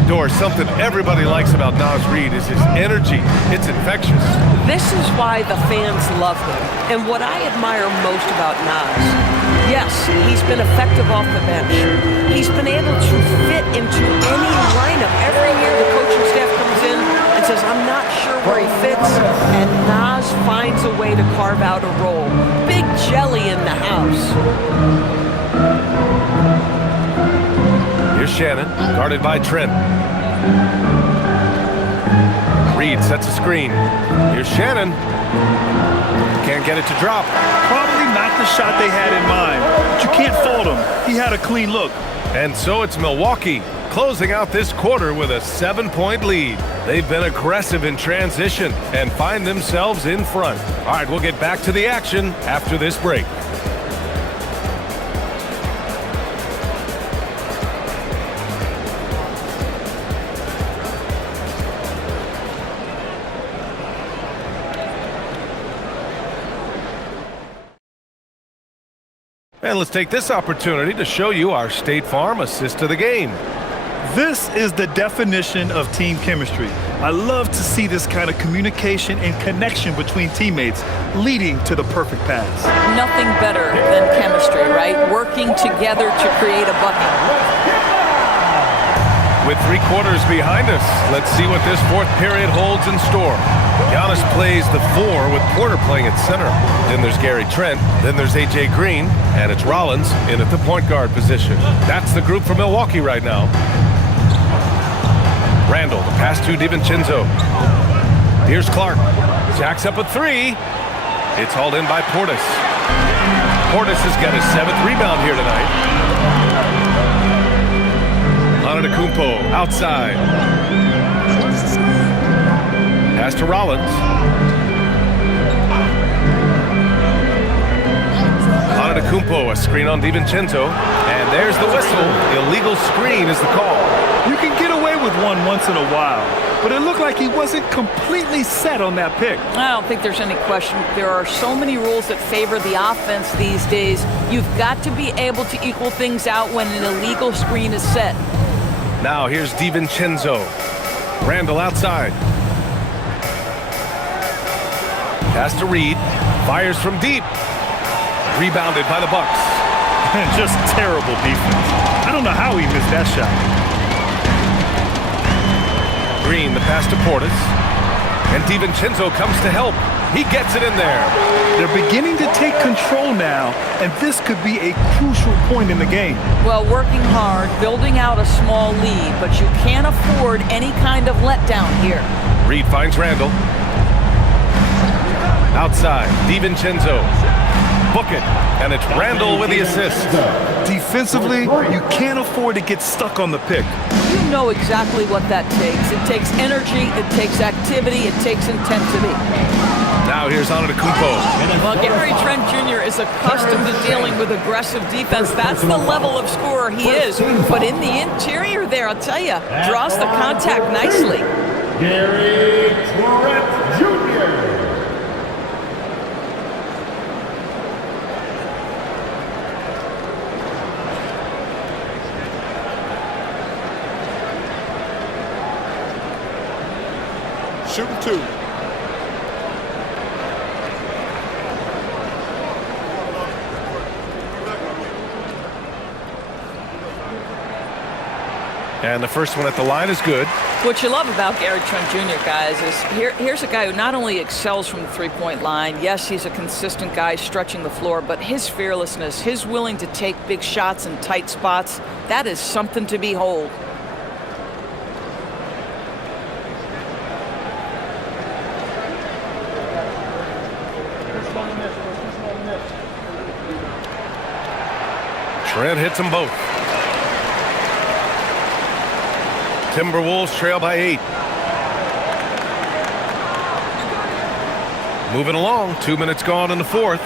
Doris, something everybody likes about Naz Reid is his energy. It's infectious. This is why the fans love him. And what I admire most about Naz, yes, he's been effective off the bench. He's been able to fit into any lineup. Every year the coaching staff comes in and says, I'm not sure where he fits, and Naz finds a way to carve out a role. Big jelly in the house. Here's Shannon, guarded by Trent. Reid sets a screen. Here's Shannon. Can't get it to drop. Probably not the shot they had in mind, but you can't fault him. He had a clean look. And so it's Milwaukee closing out this quarter with a 7-point lead. They've been aggressive in transition and find themselves in front. All right, we'll get back to the action after this break. And let's take this opportunity to show you our State Farm assist to the game. This is the definition of team chemistry. I love to see this kind of communication and connection between teammates leading to the perfect pass. Nothing better than chemistry, right? Working together to create a bucket. With 3 quarters behind us, let's see what this fourth period holds in store. Giannis plays the 4 with Porter playing at center. Then there's Gary Trent. Then there's A.J. Green. And it's Rollins in at the point guard position. That's the group for Milwaukee right now. Randall, the pass to DiVincenzo. Here's Clark. Jacks up a 3. It's hauled in by Portis. Portis has got his 7th rebound here tonight. Antetokounmpo outside. Pass to Rollins. Antetokounmpo, a screen on DiVincenzo. And there's the whistle. Illegal screen is the call. You can get away with one once in a while, but it looked like he wasn't completely set on that pick. I don't think there's any question. There are so many rules that favor the offense these days. You've got to be able to equal things out when an illegal screen is set. Now here's DiVincenzo. Randall outside. Pass to Reid. Fires from deep. Rebounded by the Bucks. Just terrible defense. I don't know how he missed that shot. Green, the pass to Portis. And DiVincenzo comes to help. He gets it in there. They're beginning to take control now, and this could be a crucial point in the game. Well, working hard, building out a small lead, but you can't afford any kind of letdown here. Reid finds Randall. Outside, DiVincenzo. Book it, and it's Randall with the assist. Defensively, you can't afford to get stuck on the pick. You know exactly what that takes. It takes energy, it takes activity, it takes intensity. Now here's Antetokounmpo. Well, Gary Trent Jr. is accustomed to dealing with aggressive defense. That's the level of scorer he is. But in the interior there, I'll tell you, draws the contact nicely. Gary Trent Jr. Shooting 2. And the first one at the line is good. What you love about Gary Trent Jr., guys, is here's a guy who not only excels from the three-point line, yes, he's a consistent guy stretching the floor, but his fearlessness, his willing to take big shots in tight spots, that is something to behold. Trent hits them both. Timberwolves trail by 8. Moving along, 2 minutes gone in the fourth.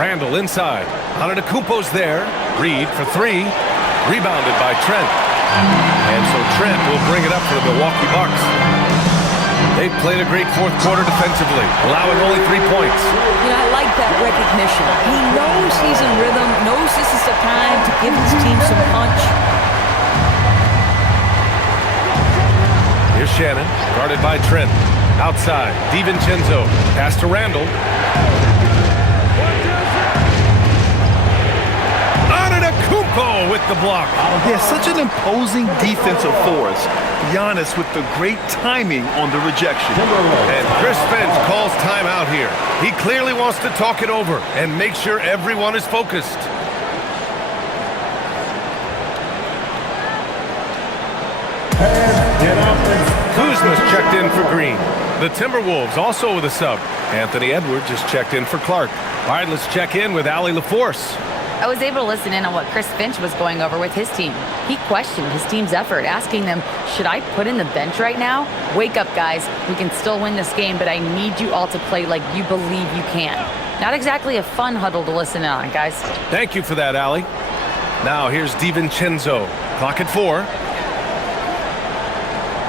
Randall inside. Antetokounmpo's there. Reid for 3. Rebounded by Trent. And so Trent will bring it up for the Milwaukee Bucks. They played a great fourth quarter defensively, allowing only 3 points. I like that recognition. He knows he's in rhythm, knows this is the time to give his team some punch. Here's Shannon, guarded by Trent. Outside, DiVincenzo. Pass to Randall. Antetokounmpo with the block. Yeah, such an imposing defensive force. Giannis with the great timing on the rejection. And Chris Finch calls timeout here. He clearly wants to talk it over and make sure everyone is focused. Kuzma's checked in for Green. The Timberwolves also with a sub. Anthony Edwards just checked in for Clark. All right, let's check in with Allie LaForce. I was able to listen in on what Chris Finch was going over with his team. He questioned his team's effort, asking them, should I put in the bench right now? Wake up, guys. We can still win this game, but I need you all to play like you believe you can. Not exactly a fun huddle to listen in on, guys. Thank you for that, Allie. Now here's DiVincenzo. Clock at 4.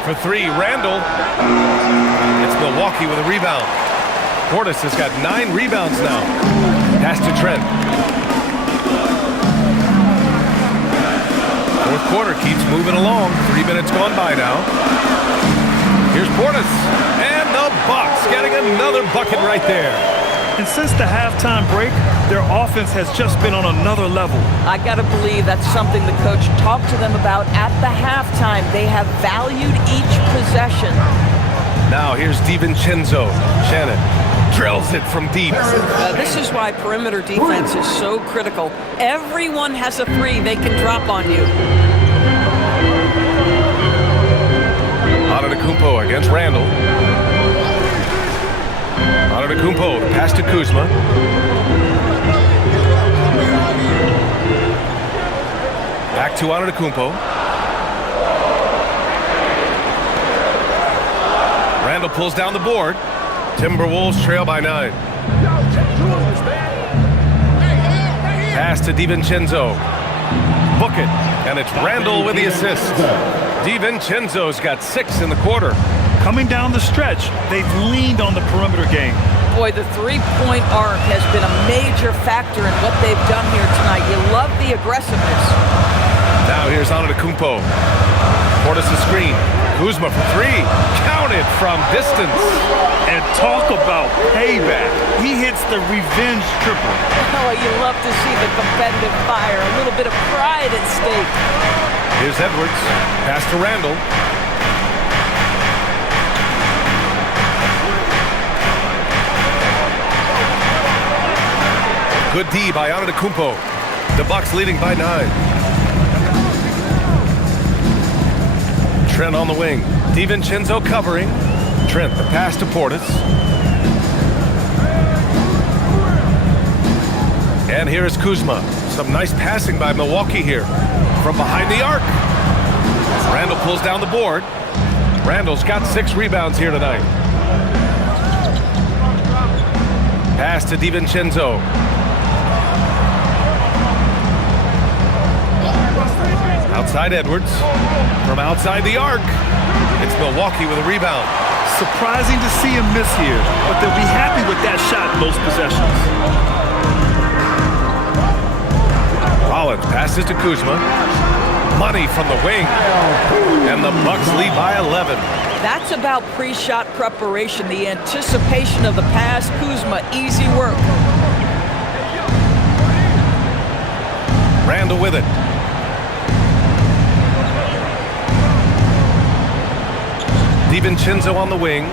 For 3, Randall. It's Milwaukee with a rebound. Portis has got 9 rebounds now. Pass to Trent. Fourth quarter keeps moving along. 3 minutes gone by now. Here's Portis. And the Bucks getting another bucket right there. And since the halftime break, their offense has just been on another level. I got to believe that's something the coach talked to them about at the halftime. They have valued each possession. Now here's DiVincenzo. Shannon drills it from deep. This is why perimeter defense is so critical. Everyone has a 3 they can drop on you. Antetokounmpo against Randall. Antetokounmpo, pass to Kuzma. Back to Antetokounmpo. Randall pulls down the board. Timberwolves trail by 9. Pass to DiVincenzo. Book it, and it's Randall with the assist. DiVincenzo's got 6 in the quarter. Coming down the stretch, they've leaned on the perimeter game. Boy, the three-point arc has been a major factor in what they've done here tonight. You love the aggressiveness. Now here's Antetokounmpo. Portis a screen. Kuzma for 3. Counted from distance. And talk about payback. He hits the revenge triple. Oh, you love to see the competitive fire. A little bit of pride at stake. Here's Edwards. Pass to Randall. Good D by Antetokounmpo. The Bucks leading by 9. Trent on the wing. DiVincenzo covering. Trent, the pass to Portis. And here is Kuzma. Some nice passing by Milwaukee here. From behind the arc. Randall pulls down the board. Randall's got 6 rebounds here tonight. Pass to DiVincenzo. Outside Edwards. From outside the arc. It's Milwaukee with a rebound. Surprising to see him miss here, but they'll be happy with that shot in those possessions. Rollins passes to Kuzma. Money from the wing. And the Bucks lead by 11. That's about pre-shot preparation, the anticipation of the pass. Kuzma, easy work. Randall with it. DiVincenzo on the wing.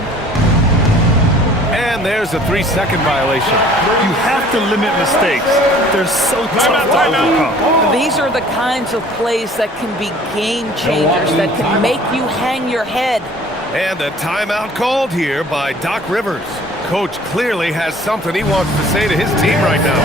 And there's a 3-second violation. You have to limit mistakes. They're so tough to overcome. These are the kinds of plays that can be game changers, that can make you hang your head. And a timeout called here by Doc Rivers. Coach clearly has something he wants to say to his team right now.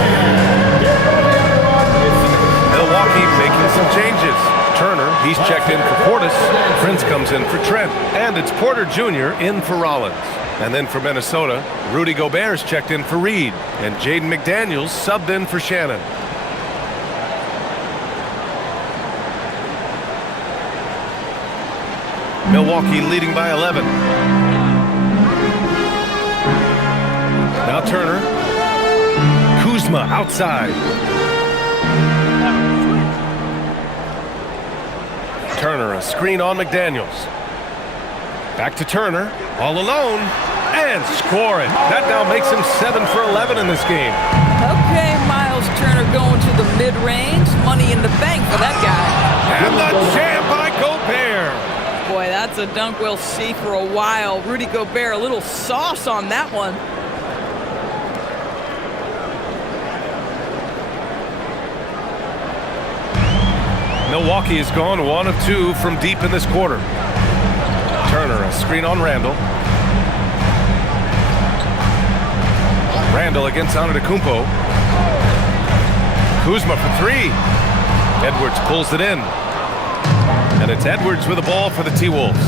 Milwaukee making some changes. Turner, he's checked in for Portis. Prince comes in for Trent. And it's Porter Jr. in for Rollins. And then for Minnesota, Rudy Gobert's checked in for Reed. And Jaden McDaniels subbed in for Shannon. Milwaukee leading by 11. Now Turner. Kuzma outside. Turner, a screen on McDaniels. Back to Turner, all alone, and scoring. That now makes him 7 for 11 in this game. Okay, Miles Turner going to the mid-range. Money in the bank for that guy. And the jam by Gobert. Boy, that's a dunk we'll see for a while. Rudy Gobert, a little sauce on that one. Milwaukee has gone 1 of 2 from deep in this quarter. Turner, a screen on Randall. Randall against Antetokounmpo. Kuzma for 3. Edwards pulls it in. And it's Edwards with the ball for the T-Wolves.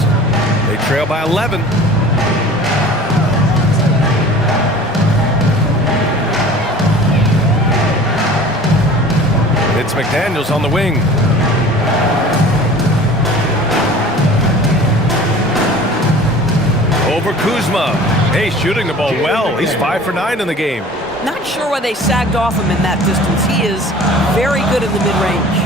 They trail by 11. It's McDaniels on the wing. Over Kuzma. Hey, shooting the ball well. He's 5 for 9 in the game. Not sure why they sagged off him in that distance. He is very good in the mid-range.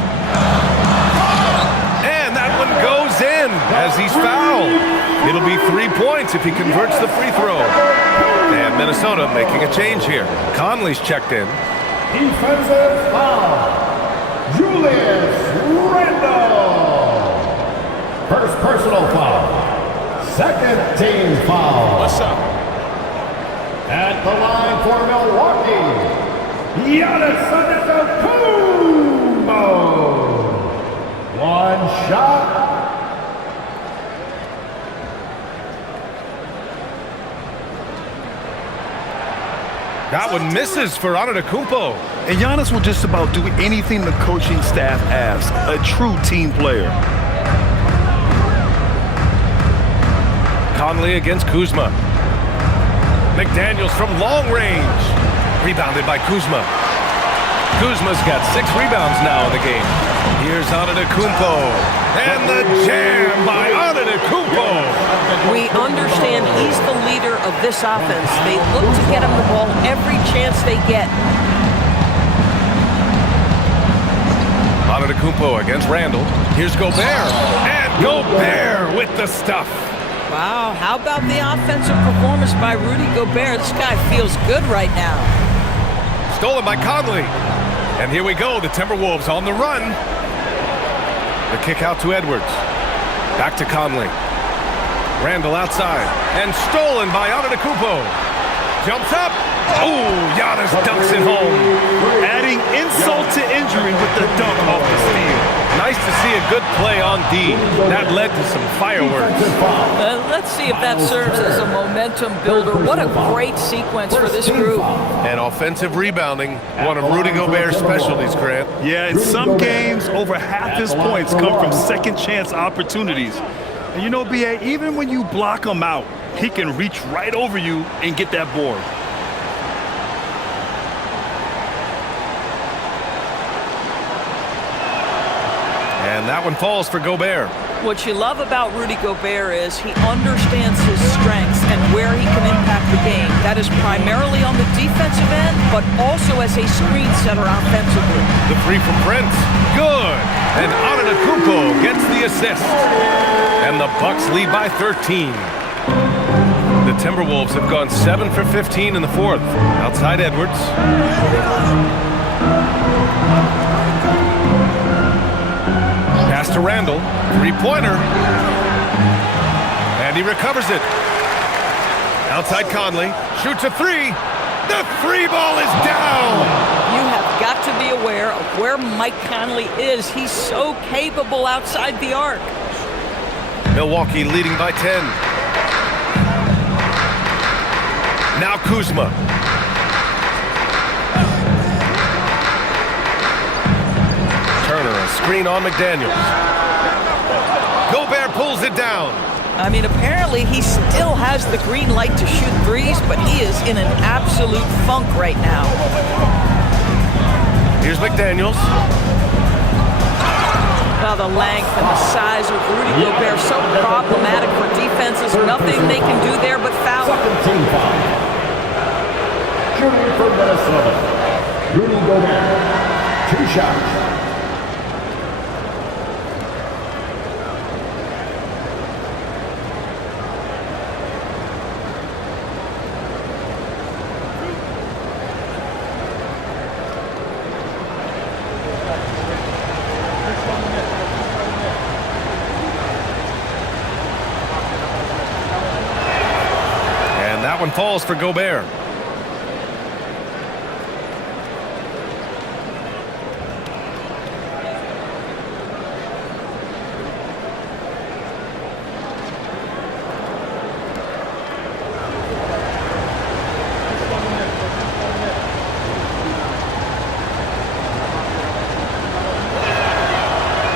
And that one goes in as he's fouled. It'll be 3 points if he converts the free throw. And Minnesota making a change here. Conley's checked in. Defensive foul. Julius Randle. First personal foul. Second team foul. What's up? At the line for Milwaukee, Giannis Antetokounmpo. One shot. That one misses for Antetokounmpo. And Giannis will just about do anything the coaching staff asks. A true team player. Conley against Kuzma. McDaniels from long range. Rebounded by Kuzma. Kuzma's got 6 rebounds now in the game. Here's Antetokounmpo. And the jam by Antetokounmpo. We understand he's the leader of this offense. They look to get him the ball every chance they get. Antetokounmpo against Randall. Here's Gobert. And Gobert with the stuff. Wow, how about the offensive performance by Rudy Gobert? This guy feels good right now. Stolen by Conley. And here we go, the Timberwolves on the run. The kick out to Edwards. Back to Conley. Randall outside. And stolen by Antetokounmpo. Jumps up. Oh, Giannis dunks it home. Adding insult to injury with the dunk off the steal. Nice to see a good play on D. That led to some fireworks. Let's see if that serves as a momentum builder. What a great sequence for this group. And offensive rebounding, one of Rudy Gobert's specialties, Grant. Yeah, in some games, over half his points come from second chance opportunities. And you know, B.A., even when you block him out, he can reach right over you and get that board. And that one falls for Gobert. What you love about Rudy Gobert is he understands his strengths and where he can impact the game. That is primarily on the defensive end, but also as a screen setter offensively. The free from Prince. Good. And Antetokounmpo gets the assist. And the Bucks lead by 13. The Timberwolves have gone 7 for 15 in the fourth. Outside Edwards. Pass to Randall. Three-pointer. And he recovers it. Outside Conley. Shoots a 3. The 3 ball is down. You have got to be aware of where Mike Conley is. He's so capable outside the arc. Milwaukee leading by 10. Now Kuzma. Turner, a screen on McDaniels. Gobert pulls it down. I mean, apparently he still has the green light to shoot threes, but he is in an absolute funk right now. Here's McDaniels. Well, the length and the size of Rudy Gobert so problematic for defenses. Nothing they can do there but foul. Second team foul. shooting for Minnesota, Rudy Gobert. 2 shots. That one falls for Gobert.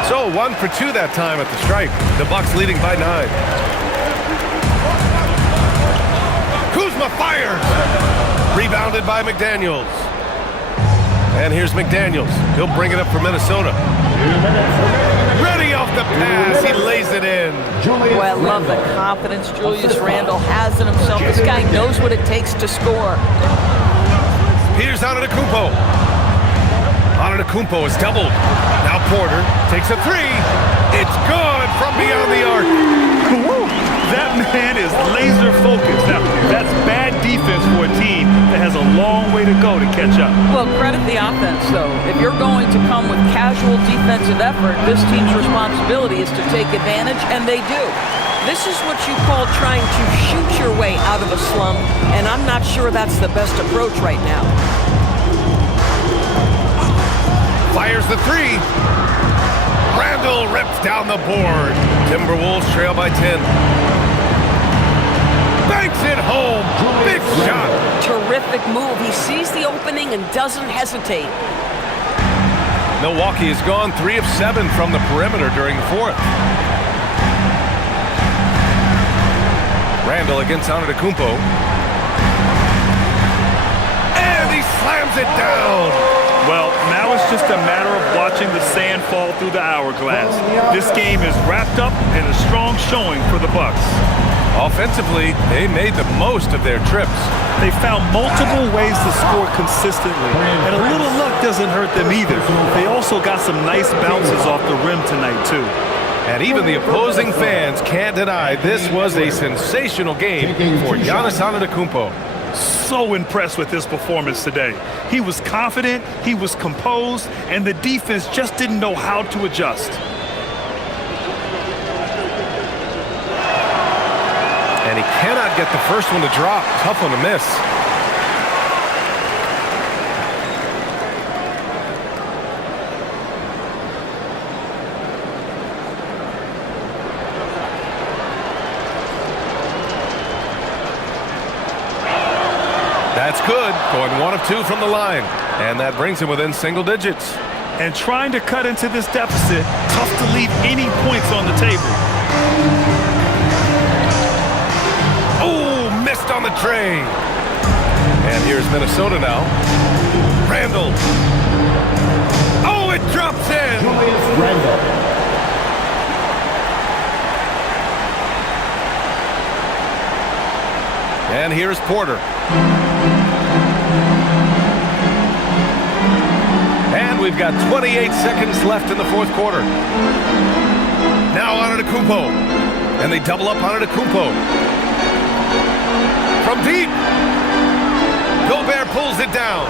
So 1 for 2 that time at the stripe. The Bucks leading by 9. Fires! Rebounded by McDaniels. And here's McDaniels. He'll bring it up for Minnesota. Ready off the pass. He lays it in. Boy, I love the confidence Julius Randle has in himself. This guy knows what it takes to score. Here's Antetokounmpo. Antetokounmpo is doubled. Now Porter takes a 3. It's good from beyond the arc. That man is laser focused. Now, that's bad defense for a team that has a long way to go to catch up. Well, credit the offense, though. If you're going to come with casual defensive effort, this team's responsibility is to take advantage, and they do. This is what you call trying to shoot your way out of a slump, and I'm not sure that's the best approach right now. Fires the 3. Randle rips down the board. Timberwolves trail by 10. Banks it home. Big shot. Terrific move. He sees the opening and doesn't hesitate. Milwaukee has gone 3 of 7 from the perimeter during the 4th. Randle against Antetokounmpo. And he slams it down. Well, now it's just a matter of watching the sand fall through the hourglass. This game is wrapped up in a strong showing for the Bucks. Offensively, they made the most of their trips. They found multiple ways to score consistently, and a little luck doesn't hurt them either. They also got some nice bounces off the rim tonight, too. And even the opposing fans can't deny this was a sensational game for Giannis Antetokounmpo. So impressed with his performance today. He was confident, he was composed, and the defense just didn't know how to adjust. And he cannot get the first one to drop. Tough one to miss. That's good. Going 1 of 2 from the line. And that brings him within single digits. And trying to cut into this deficit, tough to leave any points on the table. Oh, missed on the tray. And here's Minnesota now. Randle. Oh, it drops in. Julius Randle. And here's Porter. And we've got 28 seconds left in the 4th quarter. Now Antetokounmpo. And they double up Antetokounmpo. From deep. Gobert pulls it down.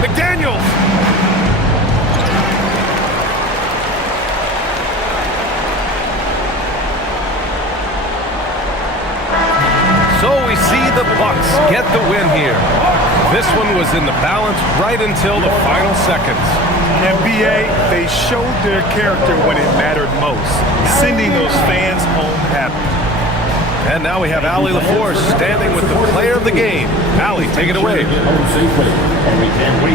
McDaniels. So we see the Bucks get the win here. This one was in the balance right until the final seconds. NBA, they showed their character when it mattered most, sending those fans home happy. And now we have Allie LaForce standing with the player of the game. Allie, take it away.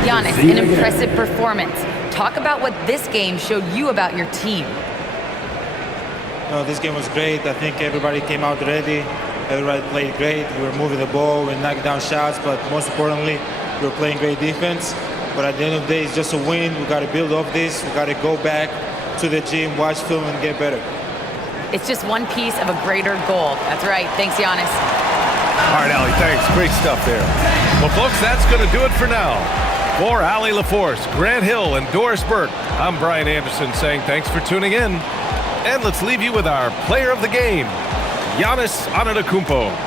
Giannis, an impressive performance. Talk about what this game showed you about your team. No, this game was great. I think everybody came out ready. Everybody played great. We were moving the ball, we knocked down shots, but most importantly, we were playing great defense. But at the end of the day, it's just a win. We got to build off this. We got to go back to the gym, watch film, and get better. It's just one piece of a greater goal. That's right. Thanks, Giannis. All right, Allie, thanks. Great stuff there. Well, folks, that's going to do it for now. For Allie LaForce, Grant Hill, and Doris Burke, I'm Brian Anderson saying thanks for tuning in. And let's leave you with our player of the game, Giannis Antetokounmpo.